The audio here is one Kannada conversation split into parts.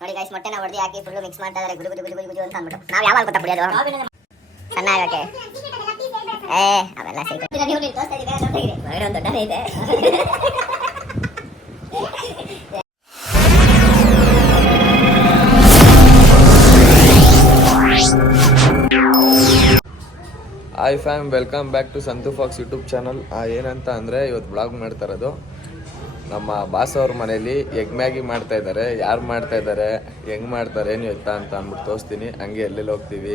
ನೋಡಿ ಗೈಸ್, ಮೊಟ್ಟೆನ ಹೊಡೆದು ಹಾಕಿ ಫುಲ್ ಮಿಕ್ಸ್ ಮಾಡ್ತಾ ಇದಾರೆ. ಗುಡು ಗುಡು ಗುಡು ಗುಡು ಅಂತ ಅಂದ್ಬಿಟ್ಟು ನಾವು ಯಾವಾಗ ಗೊತ್ತಾ ಪುಡಿಯೋದು ಸಣ್ಣ ಆಗಕ್ಕೆ. ಅವೆಲ್ಲ hi fam, welcome back to Santhu Fox YouTube channel. ಏನಂತ ಅಂದರೆ ಇವತ್ತು ಬ್ಲಾಗ್ ಮಾಡ್ತಾ ಇರೋದು ನಮ್ಮ ಬಾಸ್ ಅವ್ರ ಮನೇಲಿ ಎಗ್ ಮ್ಯಾಗಿ ಮಾಡ್ತಾ ಇದ್ದಾರೆ. ಯಾರು ಮಾಡ್ತಾ ಇದ್ದಾರೆ, ಹೆಂಗೆ ಮಾಡ್ತಾರೆ, ಏನು ಎತ್ತ ಅಂತ ಅಂದ್ಬಿಟ್ಟು ತೋರಿಸ್ತೀನಿ. ಹಂಗೆ ಎಲ್ಲೆಲ್ಲಿ ಹೋಗ್ತೀವಿ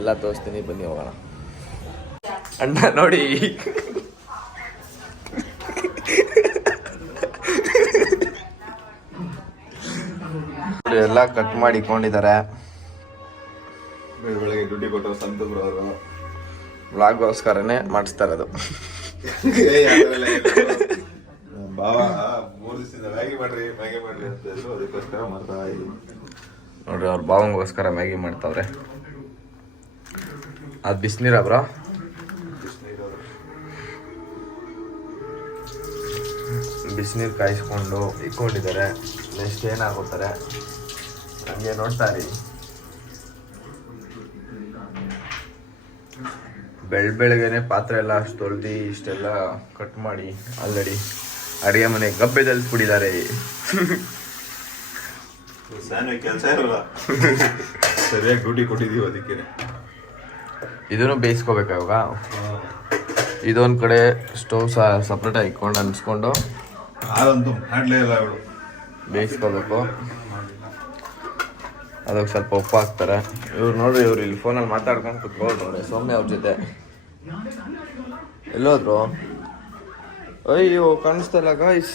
ಎಲ್ಲ ತೋರಿಸ್ತೀನಿ, ಬನ್ನಿ ಹೋಗೋಣ. ಅಣ್ಣ ನೋಡಿ, ಎಲ್ಲ ಕಟ್ ಮಾಡಿ ಇಟ್ಕೊಂಡಿದ್ದಾರೆ. ಬೆಳಗ್ಗೆ ದುಡ್ಡಿ ಕೊಟ್ಟರು ಸಂತು ಅವರು ವ್ಲಾಗ್ಗೋಸ್ಕರನೇ ಮಾಡಿಸ್ತಾ ಇರೋದು. ಬಾವ 3 ದಿವಸದಿಂದ ಮ್ಯಾಗಿ ಮಾಡ್ರಿ ಅಂತ ಹೇಳಿದ್ರು, ಅದಕ್ಕೋಸ್ಕರ ಮಾಡ್ತಾ ಇದ್ದೀವಿ. ನೋಡ್ರಿ, ಅವ್ರ ಭಾವಂಗೋಸ್ಕರ ಮ್ಯಾಗಿ ಮಾಡ್ತಾವ್ರೆ. ಅದು ಬಿಸಿನೀರ ಬ್ರೋ, ಬಿಸಿನೀರು ಕಾಯಿಸ್ಕೊಂಡು ಇಟ್ಕೊಂಡಿದ್ದಾರೆ. ನೆಕ್ಸ್ಟ್ ಏನಾಗುತ್ತಾರೆ ಹಂಗೆ ನೋಡ್ತಾ ಇರಿ. ಬೆಳಗ್ಗೆನೆ ಪಾತ್ರೆ ಎಲ್ಲ ಅಷ್ಟು ತೊಳೆದು ಇಷ್ಟೆಲ್ಲ ಕಟ್ ಮಾಡಿ ಆಲ್ರೆಡಿ ಅಡುಗೆ ಮನೆ ಗಬ್ಬೆದಲ್ಲಿ ಬಿಡಿದ್ದಾರೆ. ಕೆಲಸ ಇರಲ್ಲ, ಸರಿಯಾಗಿ ಡ್ಯೂಟಿ ಕೊಟ್ಟಿದ್ದೀವಿ. ಅದಕ್ಕೆ ಇದನ್ನು ಬೇಯಿಸ್ಕೋಬೇಕು ಇವಾಗ. ಇದೊಂದು ಕಡೆ ಸ್ಟವ್ ಸಪ್ರೇಟಾಗಿ ಇಟ್ಕೊಂಡು ಅನ್ಸ್ಕೊಂಡು ಅದಂತೂ ಮಾಡಲೇ ಇಲ್ಲ, ಅವಳು ಬೇಯಿಸ್ಕೋಬೇಕು. ಅದಕ್ಕೆ ಸ್ವಲ್ಪ ಉಪ್ಪು ಹಾಕ್ತಾರೆ. ಇವ್ರು ನೋಡ್ರಿ, ಇವ್ರು ಇಲ್ಲಿ ಫೋನಲ್ಲಿ ಮಾತಾಡ್ಕೊಂಡು ಕುತ್ಕೊಂಡು ನೋಡ್ರಿ ಸೌಮ್ಯ ಅವ್ರ ಜೊತೆ. ಎಲ್ಲೋದ್ರು? ಅಯ್ಯೋ, ಕಾಣಿಸ್ತಾ ಇಲ್ಲ ಗಾಯ್ಸ್.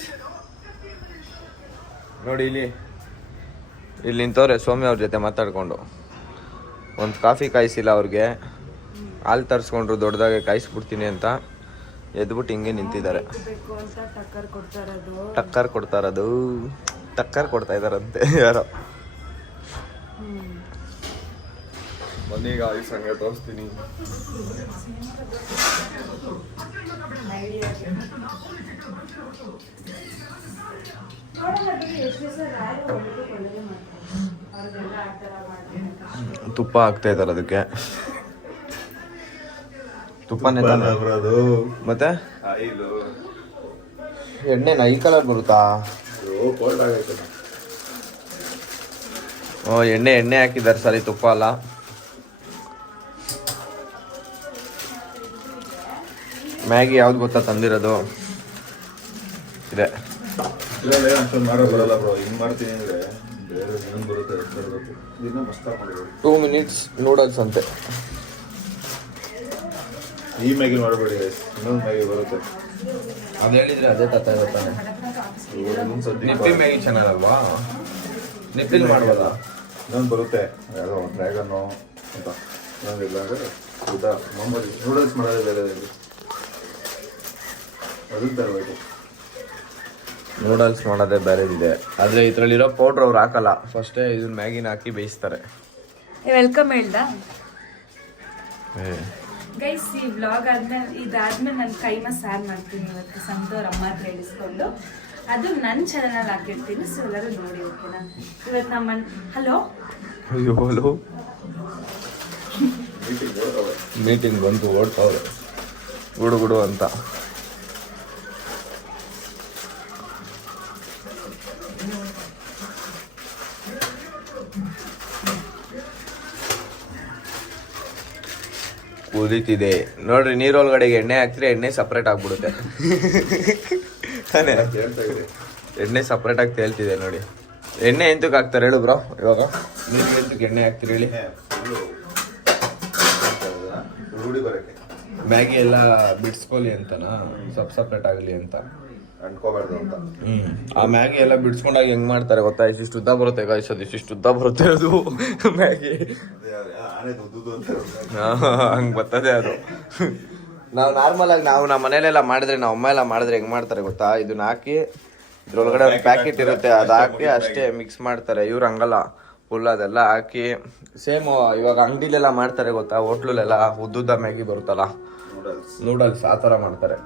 ನೋಡಿ ಇಲ್ಲಿ ನಿಂತವ್ರೆ ಸೌಮ್ಯ ಅವ್ರ ಜೊತೆ ಮಾತಾಡ್ಕೊಂಡು. ಒಂದು ಕಾಫಿ ಕಾಯಿಸಿಲ್ಲ ಅವ್ರಿಗೆ, ಹಾಲು ತರಿಸ್ಕೊಂಡ್ರು ದೊಡ್ಡದಾಗೆ ಕಾಯಿಸ್ಬಿಡ್ತೀನಿ ಅಂತ. ಎದ್ಬಿಟ್ಟು ಹಿಂಗೆ ನಿಂತಿದ್ದಾರೆ. ಟಕ್ಕರ್ ಕೊಡ್ತಾ ಇದಾರಂತೆ ಯಾರೋ. ಬನ್ನೀಗ ಈ ಸಂಗತಿ ತೋರಿಸ್ತೀನಿ. ತುಪ್ಪ ಹಾಕ್ತಾ ಇದ್ದಾರೆ ಅದಕ್ಕೆ. ತುಪ್ಪನೇ ಬರೋದು ಮತ್ತೆ ಎಣ್ಣೆನ ಈ ಕಲರ್ ಬರುತ್ತಾ? ಎಣ್ಣೆ ಹಾಕಿದ್ದಾರೆ, ಸರಿ ತುಪ್ಪ ಅಲ್ಲ. ಮ್ಯಾಗಿ ಯಾವ್ದು ಗೊತ್ತಾ ತಂದಿರೋದು? ಇದೆ. ಮಾಡೋ ಬರಲ್ಲ ಬ್ರೋ, ಹಿಂಗ್ ಮಾಡ್ತೀನಿ ಅಂದ್ರೆ ಬೇರೆ ಏನ್ ಬರುತ್ತೆ ಇದನ್ನ ಮಸ್ತಾಗಿ ಮಾಡಬೇಕು. 2 minutes ನೂಡಲ್ಸ್ ಅಂತೆ. ಈ ಮ್ಯಾಗಿ ಮಾಡಬೇಡಿ, ಇನ್ನೊಂದು ಮ್ಯಾಗಿ ಬರುತ್ತೆ. ಅದು ಹೇಳಿದ್ರೆ ಅದೇ ತತ್ತ ಇರುತ್ತಾನೆ. ನಿಪ್ಪಿ ಮ್ಯಾಗಿ ಚೆನ್ನಾಗಲ್ವಾ? ನಿಪ್ಪಿಲ್ ಮಾಡ್ಬೋದಾ? ಇನ್ನೊಂದು ಬರುತ್ತೆ, ಯಾವುದೋ ಡ್ರ್ಯಾಗನ್ನು ಅಂತ. ಇನ್ನೊಂದಿಲ್ಲ ಅಂದರೆ ಮಾಮೂಲಿ ನೂಡಲ್ಸ್ ಮಾಡೋದೇ ಬೇರೆ, ಅದನ್ನು ತರಬೇಕು. ನೂಡಲ್ಸ್ ಮಾಡೋದೇ ಬೇರೆ ಇದೆ, ಆದರೆ ಇದರಲ್ಲಿರೋ ಪೌಡ್ರ್ ಅವ್ರು ಹಾಕಲ್ಲ. ಫಸ್ಟೇ ಇದನ್ನ ಮ್ಯಾಗಿನ ಹಾಕಿ ಬೇಯಿಸ್ತಾರೆ. ವೆಲ್ಕಮ್ ಹೇಳ್ದ ಗೈಸ್. ಈ ವ್ಲಾಗ್ ಆದ್ಮೇಲೆ ಇದಾದ್ಮೇಲೆ ನಾನು ಕೈಮಾ ಸಾರು ಮಾಡ್ತೀನಿ ಇವತ್ತು ಸಂತೋರ್ ಅಮ್ಮ ಹತ್ರ ಹೇಳಿಸ್ಕೊಂಡು. ಅದು ನನ್ನ ಚಾನಲ್ ಹಾಕಿರ್ತೀನಿ, ಸೊ ಎಲ್ಲರೂ ನೋಡಿ. ಓಕೆನಾ? ಇವತ್ತು ನಮ್ಮ ಹಲೋ ಮೀಟಿಂಗ್ ಬಂತು, ಓಡ್ತಾವ್ರೆ ಗುಡು ಅಂತ. ಕುದೀತಿದೆ ನೋಡ್ರಿ. ನೀರೊಳಗಡೆಗೆ ಎಣ್ಣೆ ಹಾಕ್ತಿದ್ರೆ ಎಣ್ಣೆ ಸಪ್ರೇಟ್ ಆಗ್ಬಿಡುತ್ತೆ ತಾನೇ? ಎಣ್ಣೆ ಸಪ್ರೇಟ್ ಆಗಿ ತೇಲ್ತಿದೆ ನೋಡಿ. ಎಣ್ಣೆ ಎಂತಕ್ಕೆ ಹಾಕ್ತಾರೆ ಹೇಳು ಬ್ರೋ? ಇವಾಗ ನೀರು ಎಂತಕ್ಕೆ ಎಣ್ಣೆ ಹಾಕ್ತಿರಿ ಹೇಳಿ? ರೂಢಿ ಬರೋಕ್ಕೆ, ಮ್ಯಾಗಿ ಎಲ್ಲ ಬಿಡ್ಸ್ಕೊಲಿ ಅಂತನಾ, ಸಪ್ರೇಟ್ ಆಗಲಿ ಅಂತ ಅನ್ಕೋಬಾರ್ದು ಅಂತ. ಆ ಮ್ಯಾಗಿ ಎಲ್ಲ ಬಿಡ್ಸ್ಕೊಂಡಾಗ ಹೆಂಗ್ ಮಾಡ್ತಾರೆ ಗೊತ್ತಾ? ಇಷ್ಟು ಉದ್ದ ಬರುತ್ತೆ ಗಾಯಿಸೋದು, ಇಷ್ಟು ಉದ್ದ ಬರುತ್ತೆ ಅದು ಮ್ಯಾಗಿ. ಹಂಗ್ ಬರ್ತದೆ ಅದು. ನಾವು ನಾರ್ಮಲ್ ಆಗಿ ನಮ್ಮ ಮನೇಲೆಲ್ಲ ಮಾಡಿದ್ರೆ, ನಾವು ಅಮ್ಮ ಎಲ್ಲ ಮಾಡಿದ್ರೆ ಹೆಂಗ್ ಮಾಡ್ತಾರೆ ಗೊತ್ತಾ? ಇದನ್ನ ಹಾಕಿ ಇದ್ರೊಳಗಡೆ ಒಂದು ಪ್ಯಾಕೆಟ್ ಇರುತ್ತೆ, ಅದು ಹಾಕಿ ಅಷ್ಟೇ ಮಿಕ್ಸ್ ಮಾಡ್ತಾರೆ. ಇವ್ರು ಹಂಗಲ್ಲ, ಫುಲ್ ಅದೆಲ್ಲ ಹಾಕಿ ಸೇಮ್ ಇವಾಗ ಅಂಗಡಿಲೆಲ್ಲ ಮಾಡ್ತಾರೆ ಗೊತ್ತಾ? ಹೋಟ್ಲಲ್ಲೆಲ್ಲ ಉದ್ದುದ್ದ ಮ್ಯಾಗಿ ಬರುತ್ತಲ್ಲ, ನೂಡಲ್ಸ್ ಆ ಥರ ಮಾಡ್ತಾರೆ.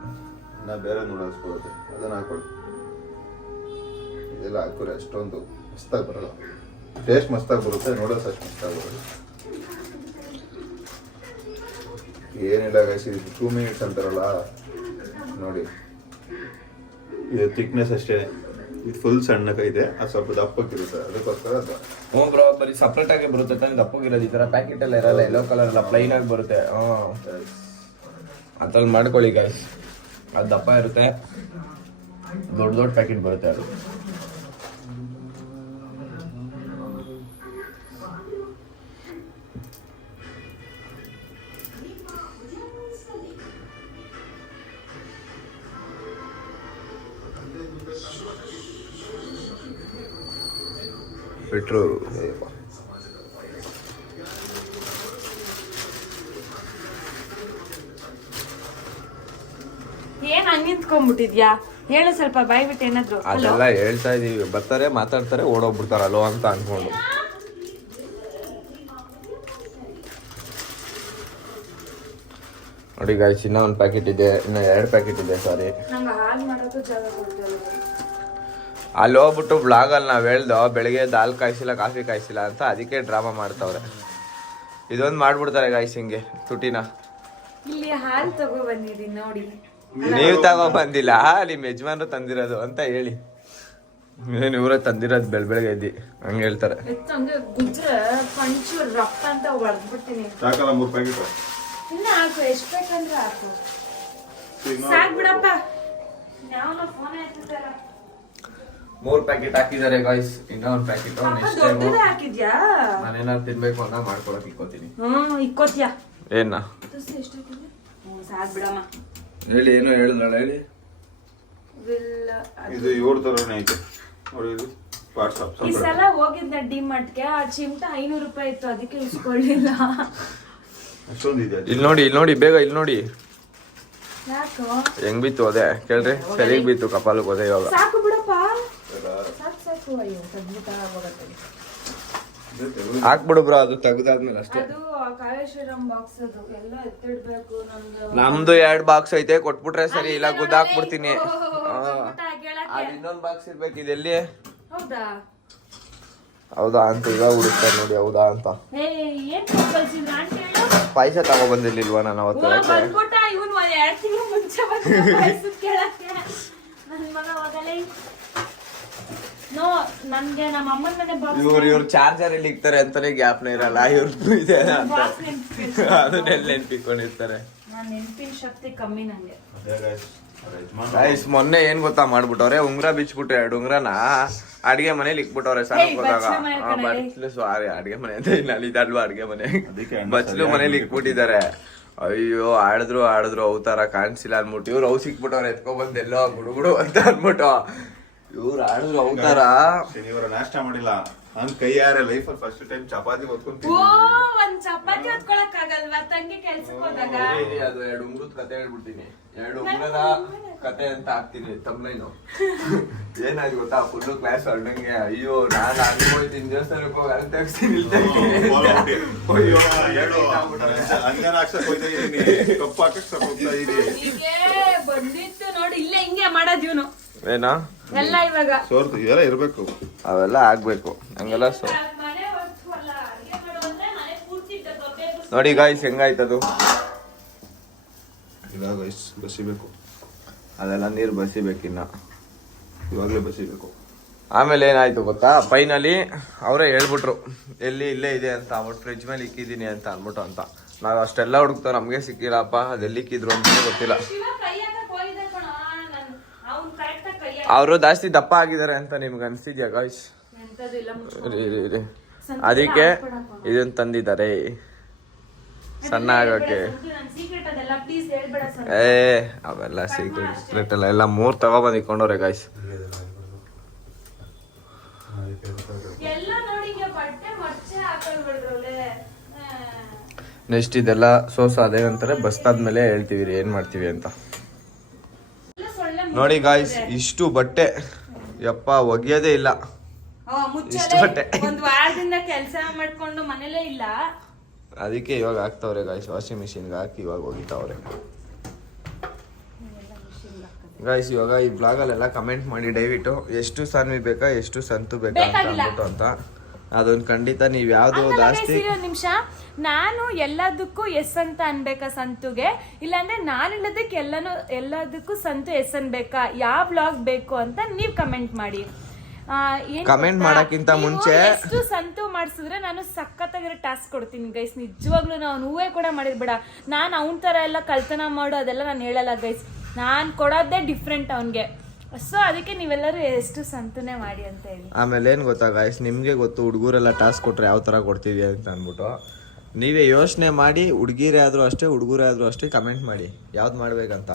ಇನ್ನು ಬೇರೆ ನೂಡಲ್ಸ್ ಬರುತ್ತೆ ಅದನ್ನು ಹಾಕೊಳ್ಳಿ. ಇದೆಲ್ಲ ಹಾಕಿದ್ರೆ ಅಷ್ಟೊಂದು ಮಸ್ತಾಗಿ ಬರಲ್ಲ. ಟೇಸ್ಟ್ ಮಸ್ತಾಗಿ ಬರುತ್ತೆ, ನೂಡಲ್ಸ್ ಅಷ್ಟು ಮಸ್ತಾಗಿ ಬರೋದು. ಏನಿಲ್ಲ ಗೈಸ್, ಇದು 2 ಮಿನಿಟ್ಸ್ ಅಂತಾರಲ್ಲ ನೋಡಿ. ಇದು ಥಿಕ್ನೆಸ್ ಅಷ್ಟೇ, ಇದು ಫುಲ್ ಸಣ್ಣಗಿದೆ, ಅದು ಸ್ವಲ್ಪ ದಪ್ಪಕ್ಕಿರುತ್ತೆ, ಅದಕ್ಕೋಸ್ಕರ ಅದು. ಹ್ಞೂ ಬ್ರೋ, ಬರೀ ಸಪ್ರೇಟ್ ಆಗಿ ಬರುತ್ತೆ ತಾನೆ, ದಪ್ಪಗಿರೋದು. ಈ ಥರ ಪ್ಯಾಕೆಟ್ ಎಲ್ಲ ಇರಲ್ಲ, ಎಲ್ಲೋ ಕಲರ್ ಎಲ್ಲ ಪ್ಲೈನ್ ಆಗಿ ಬರುತ್ತೆ. ಅದ್ರಲ್ಲಿ ಮಾಡ್ಕೊಳ್ಳಿ ಗೈಸ್, ಅದು ದಪ್ಪ ಇರುತ್ತೆ, ದೊಡ್ಡ ದೊಡ್ಡ ಪ್ಯಾಕೆಟ್ ಬರುತ್ತೆ ಅದು. ಬಿಟ್ರು ಏನ್ ಹಂಗ್ ನಿಂತ್ಕೊಂಡ್ಬಿಟ್ಟಿದ್ಯಾ? ಹೇಳು ಸ್ವಲ್ಪ ಬಾಯ್ ಬಿಟ್ಟು ಏನಾದ್ರು. ಅದೆಲ್ಲ ಹೇಳ್ತಾ ಇದೀವಿ, ಬರ್ತಾರೆ ಮಾತಾಡ್ತಾರೆ ಓಡೋಗ್ಬಿಡ್ತಾರಲ್ಲೋ ಅಂತ ಅನ್ಕೊಂಡು. ನೋಡಿ ಗಾಯ್ಸ್, ಇನ್ನೂ ಒಂದು ಪ್ಯಾಕೆಟ್ ಇದೆ, ಇನ್ನು 2 ಪ್ಯಾಕೆಟ್ ಇದೆ. ಸಾರಿ, ನಂಗೆ ಹಾಲ್ ಮಾಡೋದು ಜಾಗ ಕೊಡ್ತಲ್ಲ. ಅಲ್ಲಿ ಹೋಗ್ಬಿಟ್ಟು ಬ್ಲಾಗಲ್ಲಿ ನಾವು ಹೇಳ್ದೋ ಬೆಳಿಗ್ಗೆ ಹಾಲು ಕಾಯಿಸಿಲ್ಲ ಕಾಫಿ ಕಾಯಿಸಿಲ್ಲ ಅಂತ, ಅದಕ್ಕೆ ಡ್ರಾಮಾ ಮಾಡ್ತಾವ್ರೆ. ಇದೊಂದು ಮಾಡ್ಬಿಡ್ತಾರೆ ಗಾಯ್ಸ್ ಹಿಂಗೆ ತುಟಿನ. ಇಲ್ಲಿ ಹಾಲ್ ತಗೋ ಬಂದಿದೀನಿ ನೋಡಿ. ನೀವು ತಗೋ ಬಂದಿಲ್ಲ, ನಿಮ್ಮ ಯಜಮಾನ್ರು ತಂದಿರೋದು ಅಂತ ಹೇಳಿ. ಏನು ಇವರೇ ತಂದಿರೋದು ಬೆಳಗ್ಗೆ ಎದ್ದಿ ಹಂಗೆ ಹೇಳ್ತಾರೆ. ಹಂಗೆ ಗುಜ್ರೆ ಪಂಚು ರಫ್ ಅಂತ ಹೊಡೆದ್ಬಿಡ್ತೀನಿ. ಸಾಕಲ್ಲ 3 ಪ್ಯಾಕೆಟ್? ಇನ್ನ ಹಾಕು, ಎಷ್ಟು ಬೇಕಂದ್ರೆ ಹಾಕು. ಸಾಕ್ ಬಿಡಪ್ಪ, ಯಾವನೋ ಫೋನ್ ಹಾಕಿರ್ತಾರ. 3 ಪ್ಯಾಕೆಟ್ ಹಾಕಿದ್ದಾರೆ ಗಾಯ್ಸ್, ಇನ್ನೂ 1 ಪ್ಯಾಕೆಟ್. ದೊಡ್ಡದೇ ಹಾಕಿದ್ಯಾ? ನಾನೇನಾದ್ರು ತಿನ್ಬೇಕು ಅಂತ ಮಾಡ್ಕೊಳಕ್ ಇಕ್ಕೋತೀನಿ. ಇಕ್ಕೋತ್ಯಾ? ಏನ ಸಾಕ್ ಬಿಡಮ್ಮ. ಹೇಳಿ, ಏನೋ ಹೇಳಿದ್ರಲ್ಲ, ಹೇಳಿ. ಇದು 7 ತರನೇ ಐತೆ ನೋಡಿ. ಇದು ವಾಟ್ಸ್ಆಪ್ ಈ ಸಲ ಹೋಗಿದ್ನ ಡಿಮಾರ್ಟ್ಗೆ, ಆ ಚಿಮಟ 500 ರೂಪಾಯಿ ಇತ್ತು, ಅದಕ್ಕೆ ಇಸ್ಕೊಳ್ಳಿಲ್ಲ. ಅಷ್ಟೊಂದು ಇದೆ. ಇಲ್ಲಿ ನೋಡಿ, ಇಲ್ಲಿ ನೋಡಿ, ಬೇಗ ಇಲ್ಲಿ ನೋಡಿ. ಯಾಕೋ ಹೆಂಗ್ ಬಿತ್ತು ಅದೇ ಕೇಳ್ರಿ. ಸರಿಗ್ ಬಿತ್ತು ಕಪಾಲಕ್ಕೆ ಹೋದೆ ಇವಾಗ. ಸಾಕು ಬಿಡಪ್ಪ, ಸಾಕು ಸಾಕು. ಅಯ್ಯೋ ತೆಗ್ದುತ್ತಾ ಹೋಗತ್ತೆ. ಹಾಕ್ಬಿಡು ಬ್ರೋ, ಅದು ತೆಗ್ದಾದ್ಮೇಲೆ ಅಷ್ಟೇ. ಅದು ಕಾಳೇಶ್ವರಂ ಬಾಕ್ಸ್, ಅದು ಎಲ್ಲ ಎತ್ತಿಡ್ಬೇಕು. ನಮ್ದು 2 ಬಾಕ್ಸ್ ಐತೆ, ಕೊಟ್ಬಿಟ್ರೆ ಸರಿ, ಇಲ್ಲ ಗುದ್ದಾಕ್ಬಿಡ್ತೀನಿ. ಇನ್ನೊಂದು ಬಾಕ್ಸ್ ಇರ್ಬೇಕು. ಇದೆಲ್ಲಿ? ಹೌದಾ ಹೌದಾ ಅಂತ ಇವಾಗ ಹುಡುಕ್ತಾರೆ ನೋಡಿ. ಹೌದಾ ಅಂತ ಪಾಯಸ ತಗೋ ಬಂದಿರ್ಲಿಲ್ವಾ ನಾನು ಅವತ್ತು? ಇವ್ರು ಚಾರ್ಜರ್ ಎಲ್ಲಿ ಇಕ್ತಾರೆ ಅಂತಾನೆ ಗ್ಯಾಪ್ನ ಇರಲ್ಲ. ಇವ್ರು ಇದೆ ಅಂತ ಅದನ್ನೆಲ್ಲ ನೆನ್ಪಿಕೊಂಡಿರ್ತಾರೆ. ನೆನಪಿನ ಶಕ್ತಿ ಕಮ್ಮಿ ನಂಗೆ. ಮೊನ್ನೆ ಏನ್ ಗೊತ್ತಾ ಮಾಡ್ಬಿಟ್ಟವ್ರೆ, ಉಂಗ್ರ ಬಿಚ್ಬಿಟ್ಟು 2 ಉಂಗ್ರನ ಅಡ್ಗೆ ಮನೇಲಿ ಇಕ್ಬಿಟ್ಟವ್ರೆ. ಸಣ್ಣ ಹೋದಾಗ ಸಾರಿ, ಅಡ್ಗೆ ಮನೆ ಅಂತ ಇಲ್ಲಿ ಇದಲ್ವಾ ಅಡ್ಗೆ ಮನೆ, ಬಚ್ಲು ಮನೇಲಿ ಇಕ್ಬಿಟ್ಟಿದ್ದಾರೆ. ಅಯ್ಯೋ ಆಡಿದ್ರು ಅವತಾರ ಕಾಣಿಸಿಲ್ಲ ಅನ್ಬಿಟ್ಟು ಇವ್ರು ಅವ್ ಸಿಕ್ಬಿಟ್ಟವ್ರೆ, ಎತ್ಕೊಂಡ್ಬಂದ್ ಎಲ್ಲೋ ಗುಡುಗುಡು ಅಂತ ಅನ್ಬಿಟ್ಟು ಇವ್ರು ಆಡಿದ್ರು ಅವತಾರ. ಶನಿವಾರ ನಾಷ್ಟ ಮಾಡಿಲ್ಲ, ನನ್ ಕೈ ಯಾರ ಲೈಫಲ್ಲಿ ಫಸ್ಟ್ ಟೈಮ್ ಚಪಾತಿ ಹೊತ್ಕೊಂತೀನಿ. ಒಂದ್ ಚಪಾತಿ ಹೊತ್ಕೊಳಕ್ ಆಗಲ್ವಾ ತಂಗಿ ಕೆಲ್ಸಕ್ಕೆ ಹೋದಾಗ? ಅದು 2 ಉಂಗ್ರದ ಕತೆ ಹೇಳ್ಬಿಡ್ತೀನಿ, 2 ಉಂಗ್ರದ ಕತೆ ಅಂತ ಹಾಕ್ತೀನಿ ತಮ್ಲೈನು. ಏನಾಗಿ ಗೊತ್ತಾ, ಫುಲ್ಲು ಕ್ಲಾಸ್ ಹೊರಡಂಗೆ. ಅಯ್ಯೋ ನಾನು ಅನ್ಕೋಯ್ತೀನಿ ದೇವಸ್ಥಾನಕ್ಕೆ ಹೋಗಿ ಅಲ್ಲಿ ತೆಗ್ಸ್ತೀನಿ, ಬಂದಿತ್ತು ನೋಡಿ. ಇಲ್ಲೇ ಹಿಂಗೆ ಮಾಡೋದು ಇವನು ಏನಾ ಎಲ್ಲ. ಇವಾಗ ಇವೆಲ್ಲ ಇರ್ಬೇಕು, ಅವೆಲ್ಲ ಆಗ್ಬೇಕು ಹಂಗೆಲ್ಲ. ನೋಡಿ ಗಾಯ್ಸ್ ಹೆಂಗಾಯ್ತದು. ಬಸಿಬೇಕು, ಅದೆಲ್ಲ ನೀರು ಬಸಿಬೇಕಿನ್ನ, ಇವಾಗಲೇ ಬಸಿಬೇಕು. ಆಮೇಲೆ ಏನಾಯ್ತು ಗೊತ್ತಾ, ಫೈನಲಿ ಅವರೇ ಹೇಳ್ಬಿಟ್ರು ಎಲ್ಲಿ ಇಲ್ಲೇ ಇದೆ ಅಂತ ಅಂದ್ಬಿಟ್ಟು, ಫ್ರಿಜ್ ಮೇಲೆ ಇಕ್ಕಿದ್ದೀನಿ ಅಂತ ಅಂದ್ಬಿಟ್ಟು. ಅಂತ ನಾವು ಅಷ್ಟೆಲ್ಲ ಹುಡುಕ್ತಾವ, ನಮಗೆ ಸಿಕ್ಕಿಲ್ಲಪ್ಪ, ಅದೆಲ್ಲಿ ಇಕ್ಕಿದ್ರು ಅಂತ ಗೊತ್ತಿಲ್ಲ. ಅವರು ಜಾಸ್ತಿ ದಪ್ಪ ಆಗಿದ್ದಾರೆ ಅಂತ ನಿಮ್ಗೆ ಅನ್ಸ್ತಿದ್ಯಾ ಗಾಯ್ಸ್? ಅದಕ್ಕೆ ಇದನ್ನ ತಂದಿದ್ದಾರೆ ಸಣ್ಣ ಆಗಕ್ಕೆ. ಅವೆಲ್ಲ ಸೀಕ್ರೆಟ್ ಎಲ್ಲ 3 ತಗೊಬಂದು ಇಕ್ಕೊಂಡವ್ರೆ ಗಾಯ್ಸ್. ನೆಕ್ಸ್ಟ್ ಇದೆಲ್ಲ ಅದೇನಂತಾರೆ ಬಸ್ತಾದ್ಮೇಲೆ ಹೇಳ್ತೀವಿ ಏನ್ ಮಾಡ್ತೀವಿ ಅಂತ. ನೋಡಿ ಗಾಯ್ಸ್, ಇಷ್ಟು ಬಟ್ಟೆ ಯಪ್ಪ ಒಗೆಯೋದೇ ಇಲ್ಲ. ಇಷ್ಟು ಬಟ್ಟೆ ಒಂದ್ ವಾರದಿಂದ ಕೆಲಸ ಮಾಡ್ಕೊಂಡು ಮನೇಲೇ ಇಲ್ಲ, ಅದಕ್ಕೆ ಇವಾಗ ಹಾಕ್ತವ್ರೆ ಗಾಯ್ಸ್. ವಾಷಿಂಗ್ ಮಿಷಿನ್ಗೆ ಹಾಕಿ ಇವಾಗ ಒಗಿತಾವ್ರೆ. ಗೈಸ್ ಇವಾಗ ಈ ಬ್ಲಾಗಲ್ಲೆಲ್ಲ ಕಮೆಂಟ್ ಮಾಡಿ ದಯವಿಟ್ಟು ಎಷ್ಟು ಸಾನ್ವಿ ಬೇಕಾ ಎಷ್ಟು ಸಂತು ಬೇಕಾ ಅಂತ ಅಂದ್ಬಿಟ್ಟು ಅಂತ ಅದೊಂದು ಖಂಡಿತ ನೀವು ಯಾವ್ದು ಜಾಸ್ತಿ ನಿಮಿಷ ನಾನು ಎಲ್ಲದಕ್ಕೂ ಎಸ್ ಅಂತ ಅನ್ಬೇಕಾ ಸಂತುಗೆ, ಇಲ್ಲಾಂದ್ರೆ ನಾನು ಇಲ್ಲದಕ್ಕೆ ಎಲ್ಲದಕ್ಕೂ ಸಂತು ಎಸ್ ಅನ್ಬೇಕಾ, ಯಾವ ಬ್ಲಾಗ್ ಬೇಕು ಅಂತ ನೀವ್ ಕಮೆಂಟ್ ಮಾಡಿ. ಕಮೆಂಟ್ ಮಾಡಕ್ಕಿಂತ ಮುಂಚೆ ಎಷ್ಟು ಸಂತು ಮಾಡಿಸಿದ್ರೆ ನಾನು ಸಖತ್ತಾಗಿರೋ ಟಾಸ್ಕ್ ಕೊಡ್ತೀನಿ ಗೈಸ್. ನಿಜವಾಗ್ಲೂ ನಾವು ಹೂವೇ ಕೂಡ ಮಾಡಿರ್ಬೇಡ, ನಾನು ಅವನ ತರ ಎಲ್ಲ ಕಳ್ತನ ಮಾಡು ಅದೆಲ್ಲ ನಾನು ಹೇಳಲ್ಲ ಗೈಸ್. ನಾನು ಕೊಡೋದೇ ಡಿಫ್ರೆಂಟ್ ಅವನ್ಗೆ. ಸೊ ಅದಕ್ಕೆ ನೀವೆಲ್ಲರೂ ಎಷ್ಟು ಸಂತನೇ ಮಾಡಿ ಅಂತ ಹೇಳಿ. ಆಮೇಲೆ ಏನ್ ಗೊತ್ತಾ ಗಾಯ್ಸ್, ನಿಮ್ಗೆ ಗೊತ್ತು ಹುಡುಗರೆಲ್ಲ ಟಾಸ್ಕ್ ಕೊಟ್ರೆ ಯಾವ ತರ ಕೊಡ್ತೀವಿ ಅಂತ ಅಂದ್ಬಿಟ್ಟು ನೀವೇ ಯೋಚನೆ ಮಾಡಿ, ಹುಡುಗಿರೇ ಆದ್ರೂ ಅಷ್ಟೇ ಹುಡುಗರೇ ಆದ್ರೂ ಅಷ್ಟೇ ಕಮೆಂಟ್ ಮಾಡಿ ಯಾವ್ದು ಮಾಡ್ಬೇಕಂತ.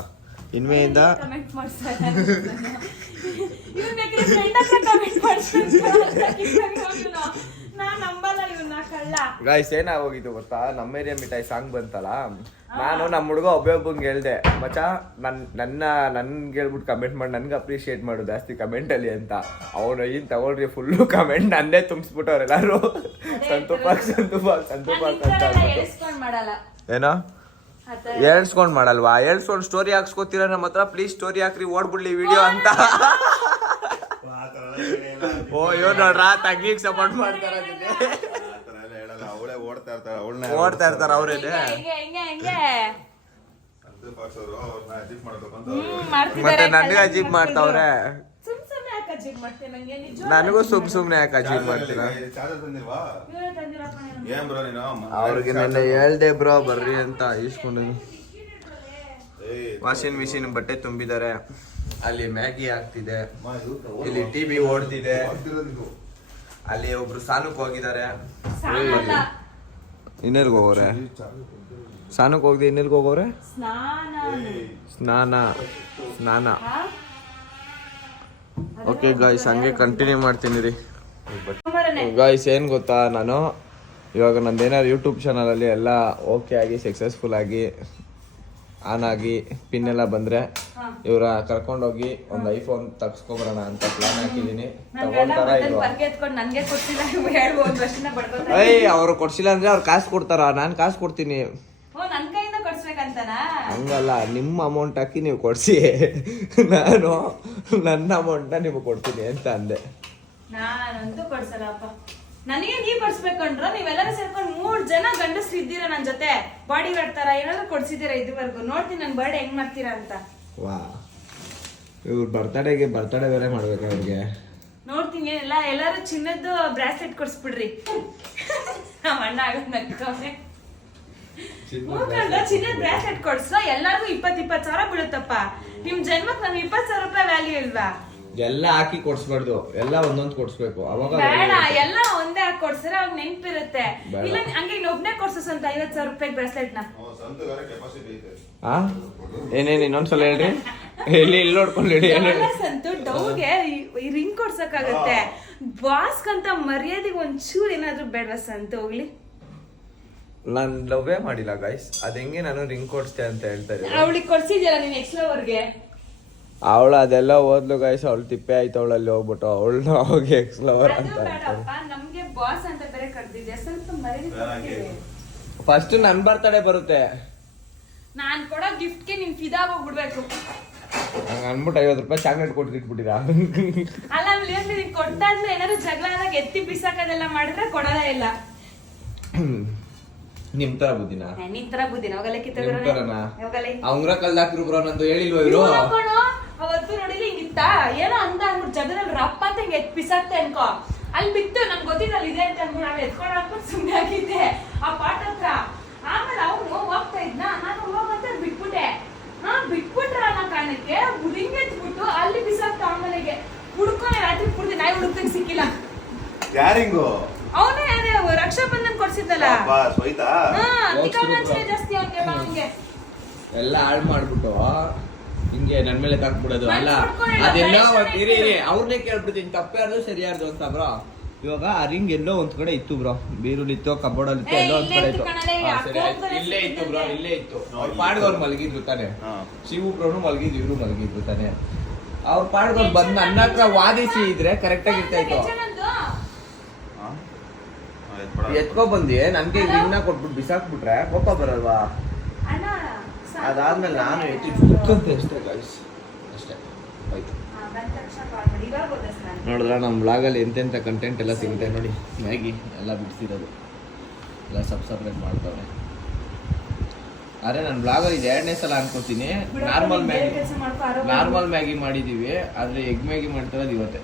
ಇನ್ಮೆಯಿಂದ ಕಮೆಂಟ್ ಮಾಡ್ತಾರೆ ಗಾಯ್ಸ್ ಏನಾಗೋಗಿತ್ತು ಗೊತ್ತಾ, ನಮ್ಮ ಏರಿಯಾ ಮಿಠಾಯಿ ಸಾಂಗ್ ಬಂತಲ್ಲ, ನಾನು ನಮ್ಮ ಹುಡುಗ ಒಬ್ಬೊಬ್ಬಂಗೆ ಹೇಳ್ದೆ ಮಚ ನನ್ಗೆ ಹೇಳ್ಬಿಟ್ಟು ಕಮೆಂಟ್ ಮಾಡಿ ನನ್ಗೆ ಅಪ್ರಿಷಿಯೇಟ್ ಮಾಡು ಜಾಸ್ತಿ ಕಮೆಂಟಲ್ಲಿ ಅಂತ. ಅವನು ಏನು ತಗೊಳ್ರಿ ಫುಲ್ಲು ಕಮೆಂಟ್ ನಂದೇ ತುಂಬಿಸ್ಬಿಟ್ಟವ್ರು ಎಲ್ಲಾರು ಸಂತು ಪಾಕ್ ಅಂತ ಏನೋ ಹೇಳ್ಸ್ಕೊಂಡ್ ಮಾಡಲ್ವಾ, ಹೇಳ್ಸ್ಕೊಂಡ್ ಸ್ಟೋರಿ ಹಾಕ್ಸ್ಕೊತೀರ ನಮ್ಮ ಹತ್ರ, ಪ್ಲೀಸ್ ಸ್ಟೋರಿ ಹಾಕ್ರಿ ಓಡ್ಬಿಡ್ಲಿ ವಿಡಿಯೋ ಅಂತ. ಓ ಇವ್ ನೋಡ್ರ ತಂಗಿಗ್ ಸಪೋರ್ಟ್ ಮಾಡ್ತಾರ, ಓಡ್ತಾ ಇರ್ತಾರ ಅವ್ರೇನೆ. ಮತ್ತೆ ನನಗೆ ಅಜೀಬ್ ಮಾಡ್ತಾವ್ರೆ, ನನಗೂ ಸುಮ್ನೆ ಯಾಕೆ ಅಜೀಬ್ ಮಾಡ್ತೀರಾ. ಅವ್ರಿಗೆ ನೆನ್ನೆ ಹೇಳ್ದೆ ಬ್ರೋ ಬರ್ರಿ ಅಂತ ಇಸ್ಕೊಂಡು. ವಾಷಿಂಗ್ ಮಿಷಿನ್ ಬಟ್ಟೆ ತುಂಬಿದ್ದಾರೆ, ಅಲ್ಲಿ ಮ್ಯಾಗಿ ಆಗ್ತಿದೆ, ಇಲ್ಲಿ ಟಿವಿ ಓಡ್ತಿದೆ, ಅಲ್ಲಿ ಒಬ್ರು ಸಾನಕ್ ಹೋಗಿದ್ದಾರೆ. ಇನ್ನೆಲ್ಗೆ ಹೋಗೋರೆ? ಸಾನಕ್ ಹೋಗಿದೆ, ಇನ್ನೆಲ್ಗೆ ಹೋಗೋರೆ? ಸ್ನಾನ. ಓಕೆ ಗಾಯ್ಸ್, ಹಂಗೆ ಕಂಟಿನ್ಯೂ ಮಾಡ್ತೀನಿ ರೀ. ಗಾಯ್ಸ್ ಏನ್ ಗೊತ್ತಾ, ನಾನು ಇವಾಗ ನಂದೇನಾದ್ರು ಯೂಟ್ಯೂಬ್ ಚಾನಲಲ್ಲಿ ಎಲ್ಲ ಓಕೆ ಆಗಿ ಸಕ್ಸಸ್ಫುಲ್ ಆಗಿ ಆನ್ ಆಗಿ ಪಿನ್ ಎಲ್ಲ ಬಂದ್ರೆ ಇವ್ರ ಕರ್ಕೊಂಡೋಗಿ ಒಂದು ಐಫೋನ್ ತಗ್ಸ್ಕೊಬರೋಣ ಅಂತ ಪ್ಲಾನ್ ಹಾಕಿದೀನಿ. ತಗೊಳ್ತಾರ ಅವ್ರು ಕೊಡ್ಸಿಲ್ಲ ಅಂದ್ರೆ ಅವ್ರು ಕಾಸು ಕೊಡ್ತಾರ, ನಾನು ಕಾಸು ಕೊಡ್ತೀನಿ. ಹಂಗಲ್ಲ, ನಿಮ್ಮ ಅಮೌಂಟ್ ಹಾಕಿ ನೀವು ಕೊಡ್ಸಿ, ನಾನು ನನ್ನ ಅಮೌಂಟ್ ನಿಮಗೆ ಕೊಡ್ತೀನಿ ಅಂತ ಅಂದೆ. ನಾನಂತೂ ಕೊಡ್ಸಲ್ಲಪ್ಪ, ನನಗೆ ನೀವ್ ಕೊಡ್ಸ್ಬೇಕಂಡ್ರ ನೀವೆಲ್ಲರೂ ಸೇರ್ಕೊಂಡು 3 ಜನ ಗಂಡಸ್ರು ಇದ್ದೀರಾ ನನ್ ಜೊತೆ, ಬಾಡಿ ಗಾರ್ಡ್ ತರ ಏನಾದ್ರು ಕೊಡ್ಸಿದ್ದೀರಾ ಇದುವರೆಗೂ. ನೋಡ್ತೀನಿ ನನ್ ಬರ್ಡೇ ಹೆಂಗ್ ಮಾಡ್ತೀರಾ ಅಂತ. ವಾ, ಇವ್ರ ಬರ್ತಡೇ ಬೇರೆ ಮಾಡ್ಬೇಕು ಅವ್ರಿಗೆ. ನೋಡ್ತೀನಿ ಎಲ್ಲಾರು ಚಿನ್ನದ್ದು ಬ್ರಾಸ್ಲೆಟ್ ಕೊಡ್ಸ್ಬಿಡ್ರಿ. ನಮ್ಮ ಅಣ್ಣ ಆಗೋದ್ ನಗ್ತವ್ರೆ. ಚಿನ್ನದ ಬ್ರಾಸ್ಲೆಟ್ ಕೊಡ್ಸ, ಎಲ್ಲಾರ್ಗು 20 ಸಾವಿರ ಬೀಳುತ್ತಪ್ಪ. ನಿಮ್ ಜನ್ಮಕ್ ನಮ್ಗೆ 20 ಸಾವಿರ ರೂಪಾಯಿ ವ್ಯಾಲ್ಯೂ ಇಲ್ವಾ? ಎಲ್ಲ ಹಾಕಿ ಕೊಡ್ಸ್ಬಾರ್ದು, ಎಲ್ಲ ಒಂದೊಂದ್ ಕೊಡ್ಸ್ಬೇಕು. ಅವಾಗ ಬೇಡ, ಎಲ್ಲ ಒಂದೇ ಹಾಕಿ ಕೊಡ್ಸಿದ್ರೆ ಅವಾಗ ನೆನ್ಪಿರುತ್ತೆ. ಇಲ್ಲ ಹಂಗೆ ಇನ್ನೊಬ್ನೇ ಕೊಡ್ಸಸ್ ಅಂತ 50 ಸಾವಿರ ರೂಪಾಯಿ ಬ್ರಾಸ್ಲೆಟ್ ನ. ಏನೇನ್ ಇನ್ನೊಂದ್ಸಲ ಹೇಳ್ರಿ, ಇಲ್ಲಿ ನೋಡ್ಕೊಂಡು ಸಂತು ಡೌಗೆ ರಿಂಗ್ ಕೊಡ್ಸಕ್ಕಾಗತ್ತೆ. ಬಾಸ್ಕ್ ಅಂತ ಮರ್ಯಾದೆಗೆ ಒಂಚೂರು ಏನಾದ್ರು ಬೇಡ ಸಂತು ಹೋಗ್ಲಿ. ನಾನ್ ಲವ್ವೇ ಮಾಡಿಲ್ಲ ಗೈಸ್, ಅದ್ ಹೆಂಗೆ ನಾನು ರಿಂಗ್ ಕೊಡ್ಸ್ತೆ ಅಂತ ಹೇಳ್ತಾರೆ. ಅವಳಿಗೆ ಕೊಡ್ಸಿದ್ಯಲ್ಲ ನೀನ್ ಎಕ್ಸ್ಲವರ್ಗೆ, ಅವಳು ಅದೆಲ್ಲ ಓದ್ಲು ಗೈಸ್, ಅವಳು ತಿಪ್ಪೆ ಆಯ್ತು ಅವಳಲ್ಲಿ ಹೋಗ್ಬಿಟ್ಟು ಅವಳನ್ನ ಹೋಗಿ ಎಕ್ಸ್ಲವರ್ ಅಂತ. ನಮ್ಗೆ ಬಾಸ್ ಅಂತ ಬೇರೆ ಕರ್ದಿದ್ದೆ, ಸ್ವಲ್ಪ ಮರ್ಯಾದೆ. ಫಸ್ಟ್ ನನ್ ಬರ್ತಡೇ ಬರುತ್ತೆ, ನಾನ್ ಕೊಡೋ ಗಿಫ್ಟ್ಗೆ ನೀನ್ ಫಿದಾ ಹೋಗ್ಬಿಡ್ಬೇಕು. ಹಂಗ ಅನ್ಬಿಟ್ಟು 50 ರೂಪಾಯಿ ಚಾಕ್ಲೇಟ್ ಕೊಟ್ಟು ಇಟ್ಬಿಟ್ಟಿರಾ? ಅಲ್ಲ ನೀನ್ ಕೊಟ್ಟಾದ್ಮೇಲೆ ಏನಾದ್ರು ಜಗಳ ಆದಾಗ ಎತ್ತಿ ಬಿಸಾಕದೆಲ್ಲ ಮಾಡಿದ್ರೆ ಕೊಡೋದೇ ಇಲ್ಲ. ನಿಮ್ ತರ ಬುದ್ಧಿನ? ನಿನ್ ತರ ಬುದ್ಧಿನ? ಅವಂಗ್ರ ಕಲ್ದಾಕ್ರು ಬ್ರೋ, ನಂದು ಹೇಳಿಲ್ವ ಇವ್ರು? ಅವತ್ತು ನೋಡಿದ್ರೆ ಹಿಂಗಿತ್ತ ಏನೋ ಅಂದ ಅಂದ್ಬಿಟ್ಟು ಜಗದಲ್ಲಿ ರಪ್ಪ ಅಂತ ಹಿಂಗೆ ಎತ್ ಬಿಸಾಕ್ತೆ ಅನ್ಕೋ, ಅಲ್ಲಿ ಬಿತ್ತು. ನನ್ಗೆ ಗೊತ್ತಿದ್ದಲ್ಲ ಇದೆ ಅಂತ ಅಂದ್ಬಿಟ್ಟು ನಾನು ಎತ್ಕೊಂಡು ಹಾಕ್ಬಿಟ್ಟು ಸುಮ್ಮನೆ ಆಗಿದ್ದೆ ಆ ಪಾಠ ಹತ್ರ. ಆಮೇಲೆ ಅವನು ಹೋಗ್ತಾ ಇದ್ನ, ನಾನು ಹೋಗಂತ ಬಿಟ್ಬಿಟ್ಟೆ. ಬಿಟ್ಬಿಟ್ರ ಅನ್ನೋ ಕಾರಣಕ್ಕೆ ಹಿಂಗೆ ಎತ್ಬಿಟ್ಟು ಅಲ್ಲಿ ಬಿಸಾಕ್ತ ಅವನಿಗೆ. ಹುಡ್ಕೊಂಡೆ ರಾತ್ರಿ ಪೂರ್ತಿ ನಾಯಿ ಹುಡುಕ್ತಂಗೆ ಸಿಕ್ಕಿಲ್ಲ. ಯಾರಿಂಗು? ಅವನೇ ರಕ್ಷಾ ಬಂಧನ್ ಕೊಡ್ಸಿದ್ದಲ್ಲ, ಜಾಸ್ತಿ ಅವನಿಗೆ ಎಲ್ಲ ಹಾಳು ಮಾಡ್ಬಿಟ್ಟು ಹಿಂಗೆ ನನ್ ಮೇಲೆ ತಾಕ್ಬಿಡೋದು. ಅಲ್ಲ ಅದೆಲ್ಲ ಇರಿ ಅವ್ರನ್ನೇ ಕೇಳ್ಬಿಡ್ತೀನಿ, ತಪ್ಪ್ಯಾರ್ದು ಸರಿಯಾರ್ದು ಅಂತ ಬ್ರೋ. ಇವಾಗ ಆ ರಿಂಗ್ ಎಲ್ಲೋ ಒಂದ್ ಕಡೆ ಇತ್ತು ಬ್ರೋ, ಬೀರುಲ್ ಇತ್ತು, ಕಬೋರ್ಡ್ ಅಲ್ಲಿ ಇತ್ತು, ಎಲ್ಲೋ ಒಂದ್ ಕಡೆ ಇತ್ತು. ಇಲ್ಲೇ ಇತ್ತು ಬ್ರೋ, ಇಲ್ಲೇ ಇತ್ತು. ಅವ್ರ ಪಾಡ್ಗವ್ರು ಮಲಗಿದ್ರು ತಾನೆ, ಶಿವು ಬ್ರೋನು ಮಲಗಿದ್ರು, ಇವ್ರು ಮಲಗಿದ್ರು ತಾನೆ. ಅವ್ರ ಪಾಡ್ಗವ್ರು ಬಂದು ನನ್ನ ಹತ್ರ ವಾದಿಸಿ ಇದ್ರೆ ಕರೆಕ್ಟ್ ಆಗಿ ಇರ್ತಾ ಇತ್ತು. ಎತ್ಕೊ ಬಂದಿ ನನ್ಗೆ ರಿಂಗ್ನ ಕೊಟ್ಬಿಟ್ಟು ಬಿಸಾಕ್ಬಿಟ್ರೆ ಕೋಪ ಬರಲ್ವಾ? ಅದಾದ್ಮೇಲೆ ನಾನು ಎತ್ತಿ ಅಷ್ಟೇ ಗೈಸ್, ಅಷ್ಟೇ. ಬಂದ ತಕ್ಷಣ ಕಾಲ್ ಮಾಡಿ. ಇವಾಗ ಹೋದ ಸ್ನಾನ. ನೋಡಿದ್ರ ನಮ್ಮ ಬ್ಲಾಗಲ್ಲಿ ಎಂತೆಂಥ ಕಂಟೆಂಟ್ ಎಲ್ಲ ಸಿಗುತ್ತೆ ನೋಡಿ. ಮ್ಯಾಗಿ ಎಲ್ಲ ಬಿಡಿಸಿರೋದು ಎಲ್ಲ ಸಪ್ರೇಟ್ ಮಾಡ್ತಾವ್ರೆ. ಅರೆ ನನ್ನ ಬ್ಲಾಗಲ್ಲಿ ಇದು 2ನೇ ಸಲ ಅನ್ಕೋತೀನಿ. ನಾರ್ಮಲ್ ಬೇರೆ ಮ್ಯಾಗಿ ಕೆಲ್ಸ ಮಾಡ್ಕೊ, ಆರೋಗ್ಯ ನಾರ್ಮಲ್ ಮ್ಯಾಗಿ ಮಾಡಿದ್ದೀವಿ, ಆದರೆ ಎಗ್ ಮ್ಯಾಗಿ ಮಾಡ್ತಿರೋದು ಇವತ್ತೇ.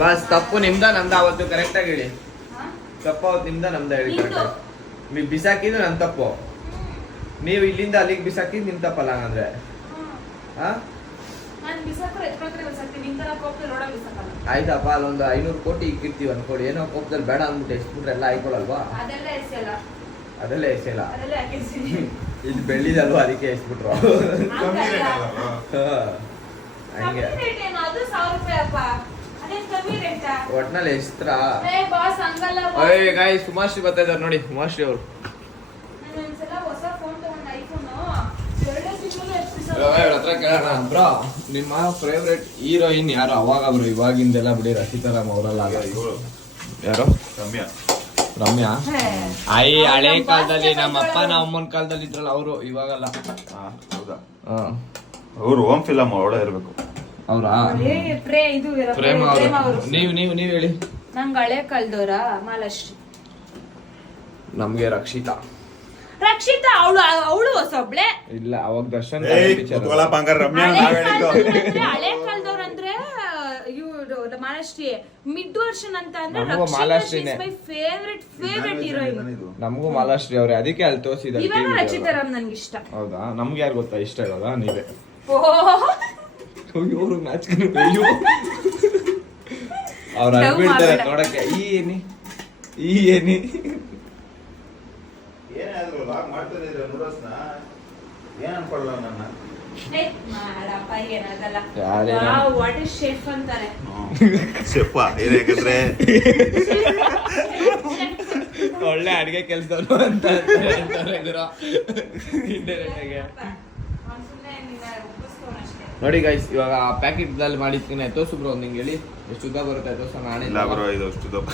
ಬಸ್ ತಪ್ಪು ನಿಮ್ದ ನಮ್ದ ಅವತ್ತು ಕರೆಕ್ಟಾಗಿ ಹೇಳಿ. ಹಾ? ತಪ್ಪು ಅವತ್ತು ನಿಮ್ದ ನಮ್ದ ಹೇಳಿ ನಿಂದು. ಕರೆಕ್ಟಾಗಿ. ನೀವು ಬಿಸಾಕಿದ್ದು ನನ್ನ ತಪ್ಪು, ನೀವು ಇಲ್ಲಿಂದ ಅಲ್ಲಿಗೆ ಬಿಸಾಕಿದ್ದು ನಿಮ್ಮ ತಪ್ಪಲ್ಲ ಹಂಗಂದ್ರೆ. ಹಾ ನಾನ್ ಬಿಸಾಕ್ರೆ ಎತ್ಕೊಳ್ತಾರೆ ಬಿಸಾಕ್ತೀನಿ. ನಿನ್ ತರ ಕೋಪದಲ್ಲಿ ರೋಡಲ್ಲಿ ಬಿಸಾಕಲ್ಲ. ಆಯ್ತಪ್ಪ, ಅಲ್ಲೊಂದು 500 ಕೋಟಿ ಇಕ್ಕಿರ್ತೀವಿ ಅನ್ಕೊಳ್ಳಿ, ಏನೋ ಕೋಪದಲ್ಲಿ ಬೇಡ ಅಂದ್ಬಿಟ್ಟು ಎಸ್ಬಿಟ್ರೆ ಎಲ್ಲ ಆಯ್ಕೊಳಲ್ವಾ? ಅದೆಲ್ಲ ಎಸೆಯಲ್ಲ. ಅದೆಲ್ಲ ಎಸೆಯಲ್ಲ. ಅದೆಲ್ಲ ಹಾಕಿರ್ತೀನಿ. ಇದು ಬೆಳ್ಳಿದಲ್ವಾ, ಅದಕ್ಕೆ ಎಸ್ಬಿಟ್ರು. ಕಮ್ಮಿ ರೇಟ್ ಅಲ್ಲವಾ? ಹಂಗೆ ಕಮ್ಮಿ ರೇಟ್ ಏನು? ಅದು 1000 ರೂಪಾಯಿ ಅಪ್ಪ. ಅದೇನ್ ಕಮ್ಮಿ ರೇಟಾ? ಒಟ್ನಲ್ಲಿ ಎಸ್ತ್ರ. ಬಾಸ್ ಹಂಗಲ್ಲ ಅಯ್ಯ ಗಾಯ್, ಸುಮಾಶ್ರೀ ಬರ್ತಾ ಇದಾರೆ ನೋಡಿ. ಉಮಾಶ್ರೀ ಅವರು ನಾನು ಒಂದ್ಸಲ ಹೊಸ ಫೋನ್ ತಗೊಂಡ, ಐಫೋನ್ 2 ತಿಂಗಳು ಹತ್ರ ಕೇಳೋಣ. ಬ್ರೋ, ನಿಮ್ಮ ಫೇವ್ರೆಟ್ ಹೀರೋಯಿನ್ ಯಾರು ಅವಾಗ ಬ್ರೋ? ಇವಾಗಿಂದೆಲ್ಲ ಬಿಡಿ, ರಚಿತಾರಾಮ್ ಅವರಲ್ಲ. ಇವಳು ಯಾರು? ರಮ್ಯಾ. ರಮ್ಯಾ ಹಳೆ ಕಾಲದಲ್ಲಿ ನಮ್ಮ ಅಪ್ಪ ನಮ್ಮ ಅಮ್ಮನ ಕಾಲದಲ್ಲಿ ಇದ್ರಲ್ಲ ಅವರು, ಇವಾಗಲ್ಲ. ಹೌದಾ? ಹಾ, ಅವ್ರು ಹೋಮ್ ಫಿಲಮ್ ಒಳ್ಳೆ ಇರ್ಬೇಕು. ಅವ್ರಾ? ಇದು ಪ್ರೇಮ ಪ್ರೇಮ ಅವರು. ಅವರು. ನೀವು ಹೇಳಿ. ನಂಗೆ ಹಳೆ ಕಲ್ದವ್ರ ಮಾಲಾಶ್ರೀ. ನಮ್ಗೆ ರಕ್ಷಿತಾ. ರಕ್ಷಿತಾ ಅವಳು ಹೊಸೊಬ್ಳೆ. ಇಲ್ಲ, ಅವಾಗ ದರ್ಶನ್ ರಮ್ಯಾ ಹಳೆ ಕಾಲದವ್ರು ಅಂದ್ರೆ ಇವ್ರು ಮಾಲಾಶ್ರೀ. ಮಿಡ್ ವರ್ಷನ್ ಅಂತ ಅಂದ್ರೆ ನಮಗೂ ಮಾಲಾಶ್ರೀನೇ. My favourite heroine. ನಮಗೂ ಮಾಲಾಶ್ರೀ ಅವ್ರೆ, ಅದಕ್ಕೆ ಅಲ್ಲಿ ತೋರಿಸಿದ್ದಾರೆ. ಇವಾಗ ರಚಿತಾರಾಮ್ ನನ್ಗೆ ಇಷ್ಟ. ಹೌದಾ? ನಮ್ಗೆ ಯಾರು ಗೊತ್ತಾ ಇಷ್ಟ ಇವಾಗ? ನೀವೇ. ಓಹ್ ಇವ್ರು ನಾಚಿಕೆ. ಅಯ್ಯೋ, ಅವ್ರು ಅನ್ಬಿಡ್ತಾರೆ ನೋಡಕ್ಕೆ. ಈ ಏನಿ ಏನಾದ್ರು ಲಾಗ್ ಮಾಡ್ತಾನೆ ಇದ್ರೆ ನೂರಸ್ನ ಏನ್ ಅನ್ಕೊಳ್ಳಲ್ಲ ನನ್ನ. ಮಾಡಪ್ಪ, ಏನಾಗಲ್ಲ. ಯಾರೇನೋ. ವಾಟ್ ಇಸ್ ಶೆಫ್ ಅಂತಾರೆ. ಶೆಫ್ ಏನಾಗಂದ್ರೆ ಒಳ್ಳೆ ಅಡಿಗೆ ಕೆಲಸದವರು ಅಂತ ಹೇಳ್ತಾರೆ ಗುರು. Indirect ಆಗಿ. ನೋಡಿ ಗೈಸ್, ಇವಾಗ ಪ್ಯಾಕೆಟ್ ದಲ್ಲಿ ಮಾಡಿದ್ಕಿನ ತೋರ್ಸು ಬ್ರೋ, ನಿಂಗೆ ಹೇಳಿ ಎಷ್ಟು ಉದ್ದ ಬರುತ್ತೆ ತೋರ್ಸ. ನಾಳೆ ಇಲ್ಲ ಬರೋ ಇದು ಅಷ್ಟು ದಪ್ಪ.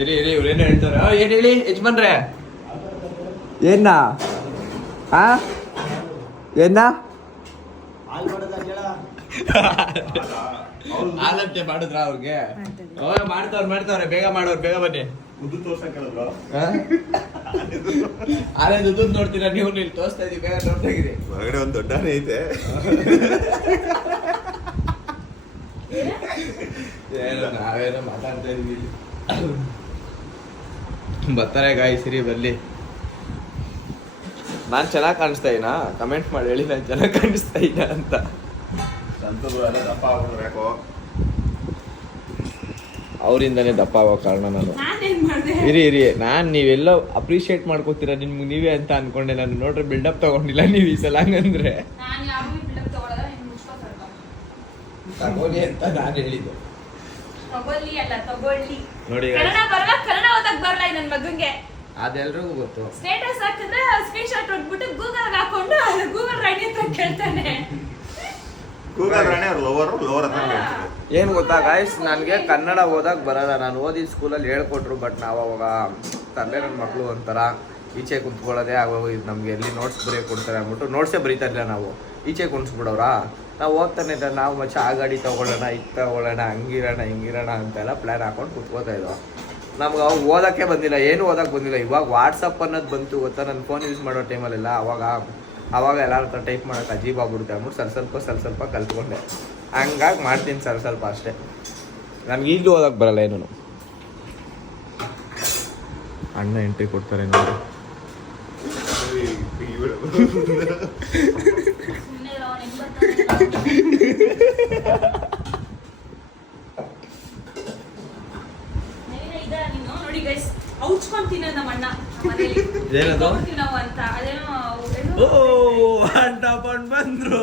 ಇರಿ ಇವ್ರೇನು ಹೇಳ್ತಾರೆ. ಏನ್ ಹೇಳಿ ಯಜಮಾನ್ರೆ? ಏನ ಏನ ಹಾಲಂತೆ ಮಾಡಿದ್ರ ಅವ್ರಿಗೆ? ಮಾಡ್ತಾವ್ರೆ. ಬೇಗ ಮಾಡೋರು, ಬೇಗ ಬನ್ನಿ. ಉದ್ದು ತೋರ್ಸಕ್ಕಲ್ಲ ಆದ್ರೆ ದುಡ್ಡು ನೋಡ್ತೀರಾ ನೀವು? ಇಲ್ಲಿ ತೋರಿಸ್ತಾ ಇದೀವಿ, ಬೇಗ ನೋಡ್ತಾ ಇದ್ದೀರಿ. ಹೊರಗಡೆ ಒಂದ್ ದೊಡ್ಡನೇ ಐತೆ. ನಾವೇನೋ ಮಾತಾಡ್ತಾ ಇದೀವಿ. ಬರ್ತಾರೆ ಗಾಯಸಿರಿ, ಬರ್ಲಿ. ನಾನ್ ಚೆನ್ನಾಗ್ ಕಾಣಿಸ್ತಾ ಇದೀನಾ? ಕಮೆಂಟ್ ಮಾಡಿ ಹೇಳಿ, ನಾನ್ ಚೆನ್ನಾಗ್ ಕಾಣಿಸ್ತಾ ಇದ್ದ ಅಂತ. ಸಂತೂರು ಎಲ್ಲ ದಪ್ಪ ಆಗ್ಬಿಟ್ರೆ ಯಾಕೋ ಅವರಿಂದನೇ ದಪ್ಪ ಆಗೋ ಕಾರಣ ನಾನು. ನಾನೇನ್ ಮಾಡ್ದೆ? ಇರಿ ನೀವೆಲ್ಲ ಅಪ್ರಿಶಿಯೇಟ್ ಮಾಡ್ಕೋತೀರಾ ನಿಮ್ಗೆ ನೀವೇ ಅಂತ ಅನ್ಕೊಂಡೆ. ನಾನು ನೋಡ್ರೆ ಬಿಲ್ಡಪ್ ತಗೊಂಡಿಲ್ಲ ನೀವು ಈ ಸಲ. ಹಂಗಂದ್ರೆ ನಾನು ಯಾವಾಗಲೂ ಬಿಲ್ಡಪ್ ತಗೊಳ್ಳೋದ, ನೀನು ಮುಚ್ಕೋತಾರ. ತಗೋಲಿ ಅಂತ ನಾನು ಹೇಳಿದ್ದು. ತಗೊಳ್ಳಿ ಅಲ್ಲ, ತಗೊಳ್ಳಿ. ನೋಡಿ ಕನ್ನಡ ಬರಲ್ಲ, ಕನ್ನಡ ಓದಕ್ ಬರಲ್ಲ ನನ್ ಮಗಂಗೆ. ಅದೆಲ್ರಿಗೂ ಗೊತ್ತು. ಸ್ಟೇಟಸ್ ಹಾಕಿದ್ರೆ ಸ್ಕ್ರೀನ್ ಶಾಟ್ ಹೊಡ್ಬಿಟ್ಟು ಗೂಗಲ್ ಹಾಕೊಂಡು ಗೂಗಲ್ ರಾಣಿ ಅಂತ ಕೇಳ್ತಾನೆ. ಗೂಗಲ್ ರಾಣಿ ಅವ್ರ ಲೋವರ್ ಅಂತ ಹೇಳ್ತಾರೆ. ಏನ್ ಗೊತ್ತಾ ಗಾಯ್ಸ್, ನನಗೆ ಕನ್ನಡ ಓದಕ್ ಬರಲ್ಲ. ನಾನು ಓದಿದ ಸ್ಕೂಲಲ್ಲಿ ಹೇಳ್ಕೊಟ್ರು, ಬಟ್ ನಾವು ಅವಾಗ ತಂದೆ ನನ್ನ ಮಕ್ಕಳು ಒಂಥರ ಈಚೆ ಕುಂತ್ಕೊಳ್ಳೋದೇ ಆಗೋಗಿ. ನಮ್ಗೆ ಎಲ್ಲಿ ನೋಟ್ಸ್ ಬರೀ ಕೊಡ್ತಾರೆ ಅಂದ್ಬಿಟ್ಟು ನೋಟ್ಸೇ ಬರೀತಾ ಇರಲಿಲ್ಲ ನಾವು. ಈಚೆ ಕುಣಿಸ್ಬಿಡೋರಾ. ನಾವು ಓದ್ತಾನೆ ಇದ್ದ ನಾವು ಮಚ್ಚ ಆ ಗಾಡಿ ತೊಗೊಳ್ಳೋಣ, ಇದು ತೊಗೊಳ್ಳೋಣ, ಹಂಗಿರೋಣ ಹಿಂಗಿರೋಣ ಅಂತೆಲ್ಲ ಪ್ಲ್ಯಾನ್ ಹಾಕೊಂಡು ಕುತ್ಕೋತಾ ಇದ್ದೋ. ನಮ್ಗೆ ಅವಾಗ ಓದೋಕ್ಕೆ ಬಂದಿಲ್ಲ, ಏನು ಓದಕ್ಕೆ ಬಂದಿಲ್ಲ. ಇವಾಗ ವಾಟ್ಸಪ್ ಅನ್ನೋದು ಬಂತು ಗೊತ್ತಾ, ನನ್ನ ಫೋನ್ ಯೂಸ್ ಮಾಡೋ ಟೈಮಲ್ಲೆಲ್ಲ. ಅವಾಗ ಎಲ್ಲರ ಹತ್ರ ಟೈಪ್ ಮಾಡೋಕೆ ಅಜೀಬ್ ಆಗ್ಬಿಡುತ್ತೆ ಅಂದ್ಬಿಟ್ಟು ಸ್ವಲ್ಪ ಕಲ್ತ್ಕೊಂಡೆ. ಹಂಗಾಗಿ ಮಾಡ್ತೀನಿ ಸ್ವಲ್ಪ ಅಷ್ಟೇ. ನಮ್ಗೆ ಈಗಲೂ ಓದಕ್ಕೆ ಬರಲ್ಲ ಏನೂ. ಅಣ್ಣ ಎಂಟ್ರಿ ಕೊಡ್ತಾರೆ ನೋಡಿ. ನೋಡಿ ಗೈಸ್, ಔಚ್ಕೊಂತೀನಿ ನಮ್ಮ ಅಣ್ಣ ಮನೇಲಿ. ಏನದು? ನಾವು ಅಂತ ಅದೇನೋ ಅಂಟ ಬಂದ್ರು.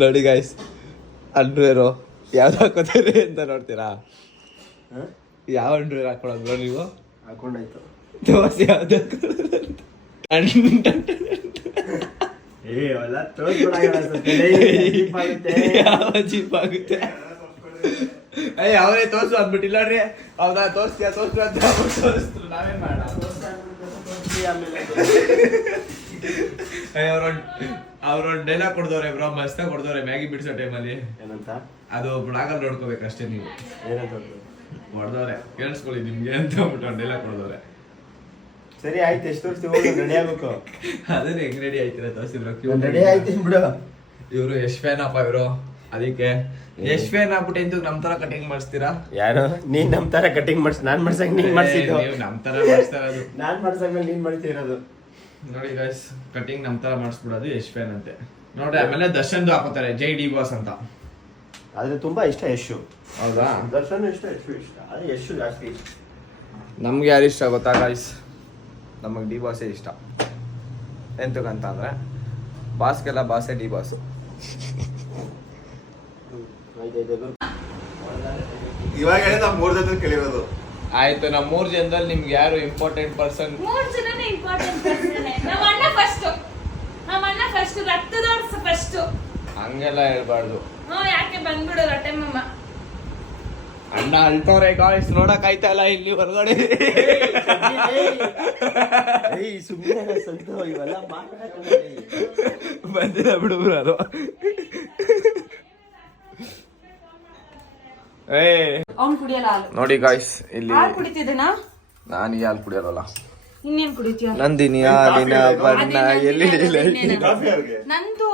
ನೋಡಿ ಗೈಸ್, ಅಂಡ್ವೇರು ಯಾವ್ದು ಹಾಕೋತೀರಿ ಅಂತ ನೋಡ್ತೀರಾ? ಯಾವ ಅಂಡ್ವೇರ್ ಹಾಕೊಳ್ಳೋದು ನೀವು? ಹಾಕೊಂಡಾಯ್ತು. ದೋಸೆ ಯಾವ್ದು ಜೀಪ್ ಆಗುತ್ತೆ ಅವರೇ ತೋರ್ಸು ಅಂದ್ಬಿಟ್ಟಿಲ್ಲ ರೀ ಹೌದಾ ತೋರಿಸ್ತೀಯ ತೋರಿಸ್ತು ಅಂತ ತೋರಿಸ್ತು ನಾವೇನ್ ಮಾಡ ಅವ್ರೊಂದು ಡೈಲಾಗ್ ಕೊಡ್ದವ್ರೆ ಬ್ರೋ ಮಸ್ತಾಗಿ ಕೊಡ್ದವ್ರೆ ಮ್ಯಾಗಿ ಬಿಡಿಸೋ ಟೈಮಲ್ಲಿ ಏನಂತ ಅದು ಬ್ಲಾಗಲ್ಲಿ ನೋಡ್ಕೋಬೇಕಷ್ಟೇ ನೀವು ಏನಂತ ಹೊಡೆದವ್ರೆ ಕೇಳಿಸ್ಕೊಳ್ಳಿ ನಿಮ್ಗೆ ಅಂತ ಅಂದ್ಬಿಟ್ಟು ಒಂದು ಡೈಲಾಗ್ ಕೊಡ್ದವ್ರೆ ಸರಿ ಆಯ್ತು ಎಷ್ಟು ತೋರಿಸ್ತೀವಿ ರೆಡಿ ಆಗ್ಬೇಕು ಅದನ್ನ ಹೆಂಗ್ ರೆಡಿ ಆಯ್ತೀರ ತೋರಿಸಿದ್ರು ರೆಡಿ ಆಯ್ತೀನಿ ಬಿಡು ಇವ್ರು ಯಶ್ ಫ್ಯಾನ್ ಅಪ್ಪ ಇವರು ಅದಕ್ಕೆ ಯಶ್ ಫ್ಯಾನ್ ಆಗ್ಬಿಟ್ಟು ಎಂತ ನಮ್ ತರ ಕಟಿಂಗ್ ಮಾಡಿಸ್ತೀರಾ ಯಾರು ನೀನ್ ನಮ್ ತರ ಕಟಿಂಗ್ ಮಾಡ್ಸ್ ನಾನ್ ಮಾಡ್ಸಂಗ್ ನೀನ್ ಮಾಡ್ಸಿದ್ದು ನೀವು ನಮ್ ತರ ಮಾಡಿಸ್ತಾ ಇರೋದು ನಾನ್ ಮಾಡ್ಸಂಗ್ ನೀನ್ ಮಾಡ್ತಿರೋದು ನೋಡಿ ಗೈಸ್ ಕಟಿಂಗ್ ನಮ್ ತರ ಮಾಡಿಸ್ಬಿಡೋದು ಯಶ್ ಫ್ಯಾನ್ ಅಂತೆ ನೋಡಿ ಆಮೇಲೆ ದರ್ಶನ್ದು ಹಾಕೋತಾರೆ ಜೈ ಡಿ ಬಾಸ್ ಅಂತ ಆದ್ರೆ ತುಂಬಾ ಇಷ್ಟ ಯಶು ಹೌದಾ ದರ್ಶನ್ ಇಷ್ಟ ಆದ್ರೆ ಯಶು ಜಾಸ್ತಿ ಇಷ್ಟ ನಮ್ಗೆ ಯಾರು ಇಷ್ಟ ಗೊತ್ತಾ ಗೈಸ್ ನಮಗೆ ಡಿ ಬಾಸೇ ಇಷ್ಟ ಎಂತಕ್ಕಂತ ಅಂದ್ರೆ ಬಾಸ್ಗೆಲ್ಲ ಬಾಸೇ ಡಿ ಬಾಸ್ ಇವಾಗ ಹೇಳಿದ 3 ಜನ ಕೇಳಿರೋದು ಆಯ್ತು ನಮ್ 3 ಜನದಲ್ಲಿ ನಿಮ್ಗೆ ಯಾರು ಇಂಪಾರ್ಟೆಂಟ್ ಪರ್ಸನ್ 3 ಜನನೇ ಇಂಪಾರ್ಟೆಂಟ್ ಪರ್ಸನ್ ನಮ್ಮ ಅಣ್ಣ ಫಸ್ಟ್ ರಕ್ತದವ್ರು ಫಸ್ಟ್ ಹಂಗೆಲ್ಲ ಹೇಳ್ಬಾರ್ದು ಯಾಕೆ ಬಂದ್ಬಿಡು ರಟ್ಟೆಮ್ಮಮ್ಮ ಅಣ್ಣ ಅಳ್ತವ್ರೆ ಗಾಯ್ಸ್ ನೋಡಕ್ ಆಯ್ತಾ ಇಲ್ಲ ಇಲ್ಲಿ ಹೊರಗಡೆ ಸುಮ್ಮನೆ ಸಂತು ಇವೆಲ್ಲ ಬಂದಿಲ್ಲ ಬಿಡುಬ್ರು ಅದು ಅವ್ನು ಕುಡಿಯಲ್ಲ ಹಾಲು ನೋಡಿ ಗಾಯ್ಸ್ ಇಲ್ಲಿ ಹಾಲು ಕುಡಿತಿದ್ದನಾ ನಾನು ಈ ಹಾಲು ಕುಡಿಯಲ್ಲ ಇನ್ನೇನ್ ಕುಡಿತೀಯ ನಂದಿನಿ ಹಾಲಿನ ಬಣ್ಣ ಎಲ್ಲಿ ಕಾಫಿ ಯಾರಿಗೆ ನಂದು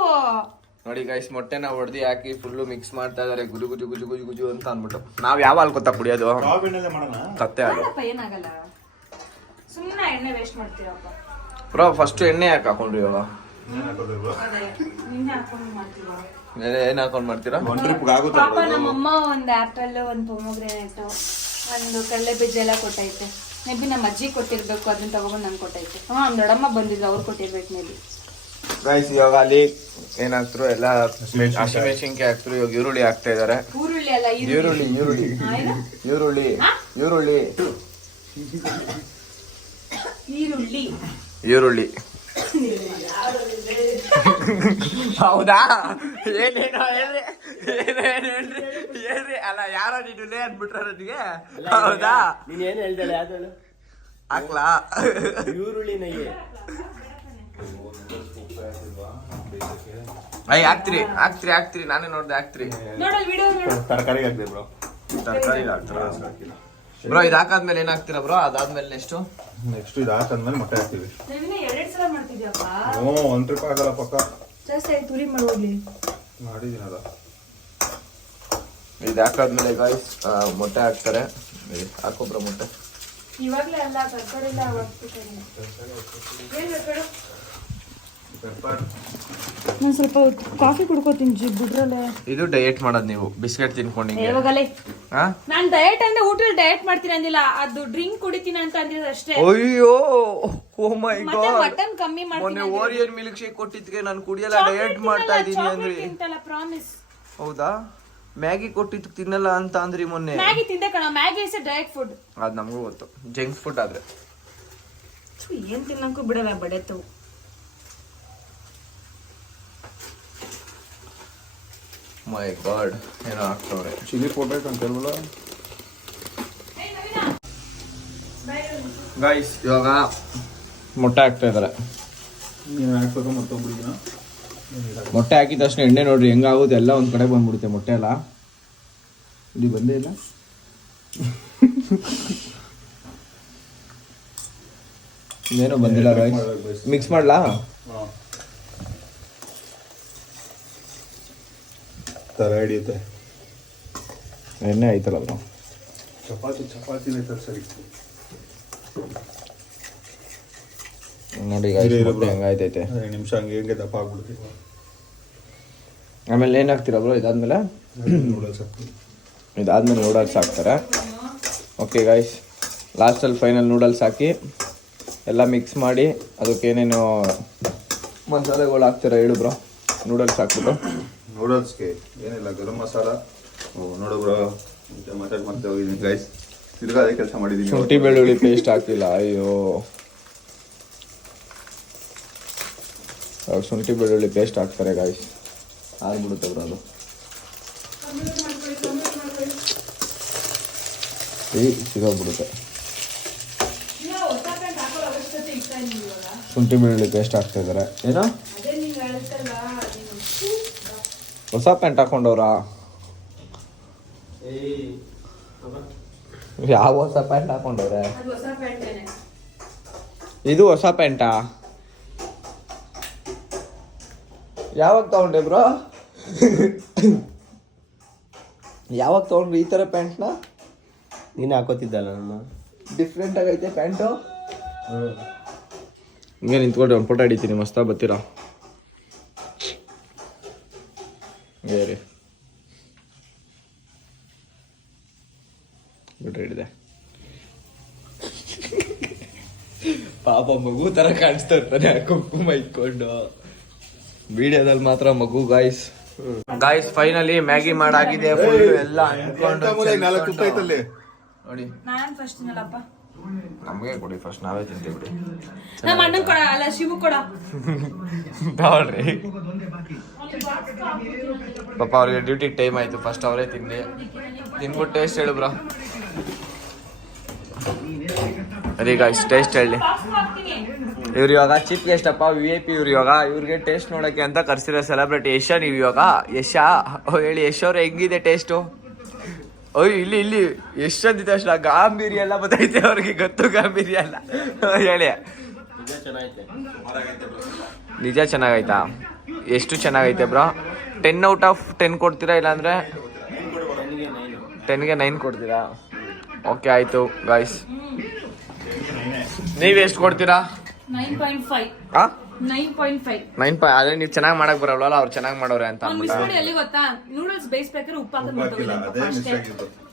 ನೋಡಿ ಗೈಸ್ ಮೊಟ್ಟೆನ ಹೊಡೆದಿ ಹಾಕಿ ಫುಲ್ಲು ಮಿಕ್ಸ್ ಮಾಡ್ತಾ ಇದಾರೆ ಗುಜು ಗುಜು ಗುಜು ಗುಜು ಗುಜು ಅಂತ ಅಂದ್ಬಿಟ್ಟು ನಾವ್ ಯಾವ ಹಾಲು ಗೊತ್ತಾ ಕುಡಿಯೋದು ಕಾಫಿ ಎಣ್ಣೆಲೆ ಮಾಡೋಣ ಕತ್ತೆ ಹಾಲು ಮಾಡಪ್ಪ ಏನಾಗಲ್ಲ ಸುಮ್ಮನೆ ಎಣ್ಣೆ ವೇಸ್ಟ್ ಮಾಡ್ತೀರಪ್ಪ ಬ್ರೋ ಫಸ್ಟ್ ಎಣ್ಣೆ ಯಾಕೆ ಹಾಕೊಂಡ್ರಿ ಇವಾಗ ಏನ್ ಹಾಕೋದು bro? ಅದೇ ನಿನ್ನೆ ಹಾಕೊಂಡು ಮಾಡ್ತೀವ ಏನ್ ಹಾಕೊಂಡ್ ಮಾಡ್ತೀರಾ ಒಂದ್ ಟ್ರಿಪ್ ಆಗುತ್ತಾ ಪಾಪ ನಮ್ಮಮ್ಮ ಒಂದು ಆಪಲ್ ಒಂದು ಪೊಮೊಗ್ರೆನೇಟ್ ಒಂದು ಕಡಲೆ ಬೀಜ ಎಲ್ಲ ಕೊಟ್ಟೈತೆ ಮೇ ಬಿ ನಮ್ಮ ಅಜ್ಜಿ ಕೊಟ್ಟಿರ್ಬೇಕು ಅದನ್ನ ತಗೊಂಡು ನಂಗೆ ಕೊಟ್ಟೈತೆ ನಮ್ಮ ದೊಡ್ಡಮ್ಮ ಬಂದಿದ್ರು ಅವ್ರು ಕೊಟ್ಟಿರ್ಬೇಕು ಮೇ ಬಿ ಗೈಸ್ ಇವಾಗ ಅಲ್ಲಿ ಏನಾಗ್ತರು ಎಲ್ಲ ಹಸಿಮೆಣಸಿನ್ಕಾಯಿ ಹಾಕ್ತರು ಇವಾಗ ಈರುಳ್ಳಿ ಹಾಕ್ತಾ ಇದಾರೆ ಈರುಳ್ಳಿ ಅಲ್ಲ ಈರುಳ್ಳಿ ಈರುಳ್ಳಿ ಈರುಳ್ಳಿ ಈರುಳ್ಳಿ ಈರುಳ್ಳಿ ಈರುಳ್ಳಿ ಹೌದಾ ಏನೇನೋ ಹೇಳ್ರಿ ಏನೇನು ಹೇಳ್ರಿ ಅಲ್ಲ ಯಾರೋ ನೀನು ಅಂದ್ಬಿಟ್ರ ನನಗೆ ಹೌದಾ ನೀನ್ ಏನ್ ಹೇಳ್ದಲ್ಲ ಯಾವ್ದು ಹಾಕ್ಲಾ ಈರುಳ್ಳಿ ನಯ್ಯೆ ಅಯ್ಯ ಹಾಕ್ತಿರಿ ಹಾಕ್ತಿರಿ ಹಾಕ್ತಿರಿ ನಾನೇ ನೋಡ್ದೆ ಹಾಕ್ತಿರಿ ನೋಡಲ್ ವಿಡಿಯೋ ನೋಡು ತರಕಾರಿ ಹಾಕ್ದೆ ಬ್ರೋ ತರಕಾರಿ ಹಾಕ್ತಾರ ಬ್ರೋ ಇದು ಹಾಕಾದ್ಮೇಲೆ ಏನ್ ಹಾಕ್ತೀರಾ ಬ್ರೋ ಅದಾದ್ಮೇಲೆ ನೆಕ್ಸ್ಟ್ ನೆಕ್ಸ್ಟ್ ಇದು ಹಾಕಂದ್ಮೇಲೆ ಮೊಟ್ಟೆ ಹಾಕ್ತೀವಿ ನೀವಿನ್ನ 2 ಸಲ ಮಾಡ್ತಿದ್ಯಪ್ಪ ಹ್ಞೂ ಒಂದ್ ಟ್ರಿಪ್ ಆಗಲ್ಲ ಪಕ್ಕ ಜಾಸ್ತಿ ಆಯ್ತು ತುರಿ ಮಾಡೋಗ್ಲಿ ಮಾಡಿದೀನಲ್ಲ ಇದು ಹಾಕಾದ್ಮೇಲೆ ಗಾಯ್ಸ್ ಮೊಟ್ಟೆ ಹಾಕ್ತಾರೆ ಹಾಕೊಬ್ರ ಮೊಟ್ಟೆ ಇವಾಗ್ಲೇ ಅಲ್ಲ ತರಕಾರಿ ಎಲ್ಲ ನಾನು ಸ್ವಲ್ಪ ಕಾಫಿ ಕುಡ್ಕೋತೀನಿ ಬಿಡ್ರಲ್ಲೇ ಇದು ಡಯಟ್ ಮಾಡೋದು ನೀವು ಬಿಸ್ಕೆಟ್ ತಿನ್ಕೊಂಡು ಯಾವಾಗಲೇ ಹಾ ನಾನ್ ಡಯಟ್ ಅಂದ್ರೆ ಊಟದಲ್ಲಿ ಡಯಟ್ ಮಾಡ್ತೀನಿ ಅಂದಿಲ್ಲ ಅದು ಡ್ರಿಂಕ್ ಕುಡಿತೀನಿ ಅಂತ ಅಂದಿರೋದು ಅಷ್ಟೇ ಅಯ್ಯೋ ಓ ಮೈ ಮತ್ತೆ ಗಾಡ್ ಮಟನ್ ಕಮ್ಮಿ ಮೊನ್ನೆ ಮಾಡ್ತೀನಿ ಓರಿಯನ್ ಮಿಲ್ಕ್ ಶೇಕ್ ಕೊಟ್ಟಿದ್ಕೆ ನಾನು ಕುಡಿಯಲ್ಲ ಡಯಟ್ ಮಾಡ್ತಾ ಇದೀನಿ ಅಂದ್ರಿ ಪ್ರಾಮಿಸ್ ಹೌದಾ ಮ್ಯಾಗಿ ಕೊಟ್ಟಿದ್ದು ತಿನ್ನಲ್ಲ ಅಂತ ಅಂದ್ರಿ ಮೊನ್ನೆ ಮ್ಯಾಗಿ ತಿಂದೆ ಕಣ ಮ್ಯಾಗಿ ಇಸ್ ಡಯಟ್ ಫುಡ್ ಅದ್ ನಮಗೂ ಗೊತ್ತು ಜಂಕ್ ಫುಡ್ ಆದ್ರೆ ಏನ್ ತಿನ್ನಕ್ಕೂ ಬಿಡಲ್ಲ ಬಡೆತು ಮೈ ಗಾಡ್ ಏನೋ ಹಾಕ್ತವ್ರೆ ಚಿಲ್ಲಿ ಪೌಡರ್ ಅಂತ ಹೇಳ್ಬಲ್ಲ ಗೈಸ್ ಇವಾಗ ಮೊಟ್ಟೆ ಹಾಕ್ತಾ ಇದಾರೆ ನೀನು ಹಾಕ್ಬೇಕು ಮತ್ತೊಬ್ಬರಿಗಿನ ಮೊಟ್ಟೆ ಹಾಕಿದ ತಕ್ಷಣ ಎಣ್ಣೆ ನೋಡ್ರಿ ಹೆಂಗಾಗುತ್ತೆ ಎಲ್ಲ ಒಂದ್ ಕಡೆ ಬಂದ್ಬಿಡುತ್ತೆ ಮೊಟ್ಟೆ ಎಲ್ಲ ಇಲ್ಲಿ ಬಂದೇ ಇಲ್ಲ ಇನ್ನೇನು ಬಂದಿಲ್ಲ ಗೈಸ್ ಮಿಕ್ಸ್ ಮಾಡ್ಲಾ ತರ ಹಿಡಿಯುತ್ತೆ ಎಣ್ಣೆ ಆಯ್ತಲ್ಲ ಬ್ರೋ ಚಪಾತಿನೇ ತರ ಸರಿ ನೋಡಿ guys, ಮೊಟ್ಟೆ ಹೆಂಗಾಯ್ತೈತೆ 2 ನಿಮಿಷ ಹಂಗೆ ದಪ್ಪ ಆಗ್ಬಿಡುತ್ತೆ ಆಮೇಲೆ ಏನ್ ಹಾಕ್ತೀರಾ ಬ್ರೋ ಇದಾದ್ಮೇಲೆ ನೂಡಲ್ಸ್ ಹಾಕ್ತೀನಿ ಇದಾದ್ಮೇಲೆ ನೂಡಲ್ಸ್ ಹಾಕ್ತಾರೆ ಓಕೆ ಗೈಸ್ ಲಾಸ್ಟಲ್ಲಿ ಫೈನಲ್ ನೂಡಲ್ಸ್ ಹಾಕಿ ಎಲ್ಲ ಮಿಕ್ಸ್ ಮಾಡಿ ಅದಕ್ಕೆ ಏನೇನು ಮಸಾಲೆಗಳು ಹಾಕ್ತೀರಾ ಹೇಳು ಬ್ರೋ ನೂಡಲ್ಸ್ ಹಾಕ್ಬಿಟ್ಟು ನೂಡಲ್ಸ್ಗೆ ಏನಿಲ್ಲ ಗರಂ ಮಸಾಲ ನೋಡು ಬ್ರೋ ಮಾತಾಡಿ ಮತ್ತೆ ಹೋಗಿದ್ದೀನಿ ಗೈಸ್ ತಿರ್ಗಾ ಅದೇ ಕೆಲಸ ಮಾಡಿದ್ದೀನಿ ಶುಂಠಿ ಬೆಳ್ಳುಳ್ಳಿ ಪೇಸ್ಟ್ ಹಾಕಿಲ್ಲ ಅಯ್ಯೋ ಇವಾಗ ಶುಂಠಿ ಬೆಳ್ಳುಳ್ಳಿ ಪೇಸ್ಟ್ ಹಾಕ್ತಾರೆ ಗಾಯ್ಸ್. ಆಗ್ಬಿಡುತ್ತೆ ಬ್ರೋ ಅದು. ಸಿಗೋಗ್ಬಿಡುತ್ತೆ. ಶುಂಠಿ ಬೆಳ್ಳುಳ್ಳಿ ಪೇಸ್ಟ್ ಹಾಕ್ತಾ ಇದ್ದಾರೆ. ಏನೋ ಹೊಸ ಪ್ಯಾಂಟ್ ಹಾಕೊಂಡವ್ರಾ? ಯಾವ ಹೊಸ ಪ್ಯಾಂಟ್ ಹಾಕೊಂಡವ್ರೆ? ಇದು ಹೊಸ ಪ್ಯಾಂಟಾ? ಯಾವಾಗ ತಗೊಂಡೆ ಬ್ರೋ? ಯಾವಾಗ ತಗೊಂಡ್ರಿ ಈ ಥರ ಪ್ಯಾಂಟ್ನ? ನೀನು ಹಾಕೋತಿದ್ದಲ್ಲ ನಮ್ಮ ಡಿಫ್ರೆಂಟ್ ಆಗೈತೆ ಪ್ಯಾಂಟು. ಹಿಂಗೆ ನಿಂತ್ಕೊಂಡ್ರೆ ಒಂದು ಫೋಟೋ ಹಿಡಿತೀನಿ, ಮಸ್ತಾಗಿ ಬರ್ತೀರಾ? ಬೇರೆ ಫೋಟೋ ಹಿಡಿದೆ. ಪಾಪ ಮಗು ಥರ ಕಾಣಿಸ್ತಾ ಇರ್ತಾನೆ ಕುಂಕುಮ ಇಟ್ಕೊಂಡು. ವಿಡಿಯೋದಲ್ಲಿ ಮಾತ್ರ ಮಗು ಗಾಯ್ಸ್. ಫೈನಲಿ ಮ್ಯಾಗಿ ಮಾಡಾಗಿದೆ. ಫುಲ್ ಎಲ್ಲ ಅಂಟ್ಕೊಂಡು ನೋಡಿ. ನಾನ್ ಫಸ್ಟ್ ತಿನ್ನಲ್ಲಪ್ಪ. ನಮಗೆ ಕೊಡಿ ಫಸ್ಟ್, ನಾವೇ ತಿಂತೀವಿ ಬಿಡಿ. ನಮ್ಮ ಅಣ್ಣನ್ ಕೊಡ, ಅಲ್ಲ ಶಿವು ಕೊಡ. ತಗೊಳ್ರಿ ಪಾಪ ಅವ್ರಿಗೆ ಡ್ಯೂಟಿಗೆ ಟೈಮ್ ಆಯ್ತು. ಫಸ್ಟ್ ಅವರೇ ತಿನ್ಬಿಟ್ಟು ಟೇಸ್ಟ್ ಹೇಳು ಬ್ರೋ. ಸರಿ ಗಾಯ್ಸ್, ಟೇಸ್ಟ್ ಹೇಳಿ. ಇವ್ರು ಇವಾಗ ಚೀಫ್ ಗೆಸ್ಟ್ ಅಪ್ಪ, VIP ಇವ್ರು. ಇವಾಗ ಇವ್ರಿಗೆ ಟೇಸ್ಟ್ ನೋಡೋಕ್ಕೆ ಅಂತ ಕರ್ಸಿರೋ ಸೆಲೆಬ್ರಿಟಿ ಯಶ. ನೀವು ಇವಾಗ ಯಶ ಹೇಳಿ, ಯಶ್ ಅವ್ರು ಹೆಂಗಿದೆ ಟೇಸ್ಟು? ಅಯ್ಯೋ ಇಲ್ಲಿ ಎಷ್ಟು ಅಂದಿತ್ತು ಅಷ್ಟು ಗಾಂಭೀರ್ಯ ಎಲ್ಲ ಬತ್ತೈತೆ ಅವ್ರಿಗೆ, ಗೊತ್ತು ಗಾಂಭೀರ್ಯ ಎಲ್ಲ. ಹೇಳಿ. ನಿಜ ಚೆನ್ನಾಗೈತಾ? ಎಷ್ಟು ಚೆನ್ನಾಗೈತೆ ಬ್ರೋ? 10 ಔಟ್ ಆಫ್ 10 ಕೊಡ್ತೀರಾ? ಇಲ್ಲಾಂದ್ರೆ 10ಗೆ 9 ಕೊಡ್ತೀರಾ? ಓಕೆ ಆಯ್ತು ಗಾಯ್ಸ್. ನೀವು ಎಷ್ಟು ಕೊಡ್ತೀರಾ? 9.5. ಹಾಂ 9.5. 9. ಅದೇ ನೀವು ಚೆನ್ನಾಗಿ ಮಾಡಕ್ ಬರಲ್ವಲ್ಲ, ಅವ್ರು ಚೆನ್ನಾಗಿ ಮಾಡೋರೆ ಅಂತ ಮಿಸ್ ಎಲ್ಲಿ ಗೊತ್ತಾ, ನೂಡಲ್ಸ್ ಬೇಯಿಸ್ಬೇಕಾದ್ರೆ ಉಪ್ಪು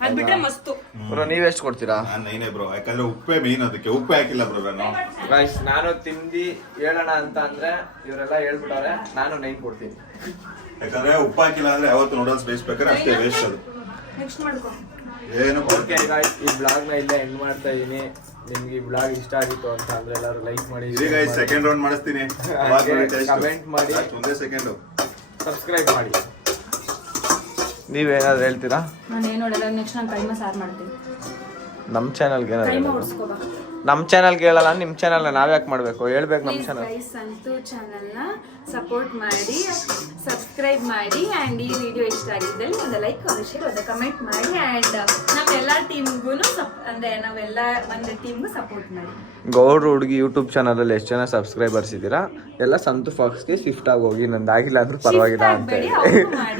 ಅದ್ ಬಿಟ್ರೆ ಮಸ್ತು. ಬ್ರೋ ನೀವೆಷ್ಟು ಕೊಡ್ತೀರಾ? ನಾನು 9 ಬ್ರೋ, ಯಾಕಂದ್ರೆ ಉಪ್ಪೇ ಮೇನ್, ಅದಕ್ಕೆ ಉಪ್ಪೇ ಹಾಕಿಲ್ಲ ಬ್ರೋ ನಾನು. ಗೈಸ್ ನಾನು ತಿಂದು ಹೇಳೋಣ ಅಂತ ಅಂದ್ರೆ ಇವರೆಲ್ಲ ಹೇಳ್ಬಿಟ್ಟಾರೆ, ನಾನು 9 ಕೊಡ್ತೀನಿ. ಯಾಕಂದ್ರೆ ಉಪ್ಪು ಹಾಕಿಲ್ಲ ಅಂದ್ರೆ ಯಾವತ್ತು ನೂಡಲ್ಸ್ ಬೇಯಿಸ್ಬೇಕಾದ್ರೆ ಅಷ್ಟೇ ವೇಸ್ಟ್ ಅದು. ನೆಕ್ಸ್ಟ್ ಮಾಡ್ಕೊ. ಏನು ಓಕೆ ಗೈಸ್, ಈ ಬ್ಲಾಗ್ನ ಇಲ್ಲೇ ಎಂಡ್ ಮಾಡ್ತಾ ಇದೀನಿ. ನಿಮ್ಗೆ ಈ ಬ್ಲಾಗ್ ಇಷ್ಟ ಆಗಿತ್ತು ಅಂತ ಅಂದ್ರೆ ಎಲ್ಲರೂ ಲೈಕ್ ಮಾಡಿ, ಸೆಕೆಂಡ್ ರೌಂಡ್ ಮಾಡಿಸ್ತೀನಿ, ಕಮೆಂಟ್ ಮಾಡಿ, ಒಂದೇ ಸೆಕೆಂಡ್ ಸಬ್ಸ್ಕ್ರೈಬ್ ಮಾಡಿ. ನೀವೇನಾದ್ರು ಹೇಳ್ತೀರಾ? ನಾನು ಏನು ಹೇಳಲ್ಲ, ನೆಕ್ಸ್ಟ್ ನಾನು ಕೈಮ ಸಾರು ಮಾಡ್ತೀನಿ. ನಮ್ಮ ಚಾನಲ್ಗೆ ಕೈಮ ಏನಾದ್ರು ಓಡಿಸ್ಕೋ ಬಾ. ನಮ್ಮ ಚಾನಲ್ಗೆ ಹೇಳಲ್ಲ, ನಿಮ್ಮ ಚಾನಲ್ನ ನಾವ್ಯಾಕೆ ಮಾಡಬೇಕು? ಹೇಳ್ಬೇಕು ನಮ್ಮ ಚಾನಲ್. ಸಂತು ಚಾನಲ್ನ ಸಪೋರ್ಟ್ ಮಾಡಿ, ಸಬ್ಸ್ಕ್ರೈಬ್ ಮಾಡಿ, ಆ್ಯಂಡ್ ಈ ವಿಡಿಯೋ ಇಷ್ಟ ಆಗಿದ್ದಲ್ಲಿ ಒಂದು ಲೈಕ್, ಒಂದು ಶೇರ್, ಒಂದು ಕಮೆಂಟ್ ಮಾಡಿ, ಆ್ಯಂಡ್ ನಾವೆಲ್ಲ ಟೀಮ್ಗೂ ಅಂದರೆ ನಾವೆಲ್ಲ ಒಂದು ಟೀಮ್ಗೂ ಸಪೋರ್ಟ್ ಮಾಡಿ. ಗೌಡ್ರು ಹುಡುಗಿ ಯೂಟ್ಯೂಬ್ ಚಾನಲಲ್ಲಿ ಎಷ್ಟು ಜನ ಸಬ್ಸ್ಕ್ರೈಬರ್ಸ್ ಇದ್ದೀರಾ ಎಲ್ಲ ಸಂತು ಫಾಕ್ಸ್ಗೆ ಶಿಫ್ಟ್ ಆಗಿ ಹೋಗಿ, ನಂದಾಗಿಲ್ಲ ಅಂದ್ರೂ ಪರವಾಗಿಲ್ಲ ಅಂತ ಮಾಡಿ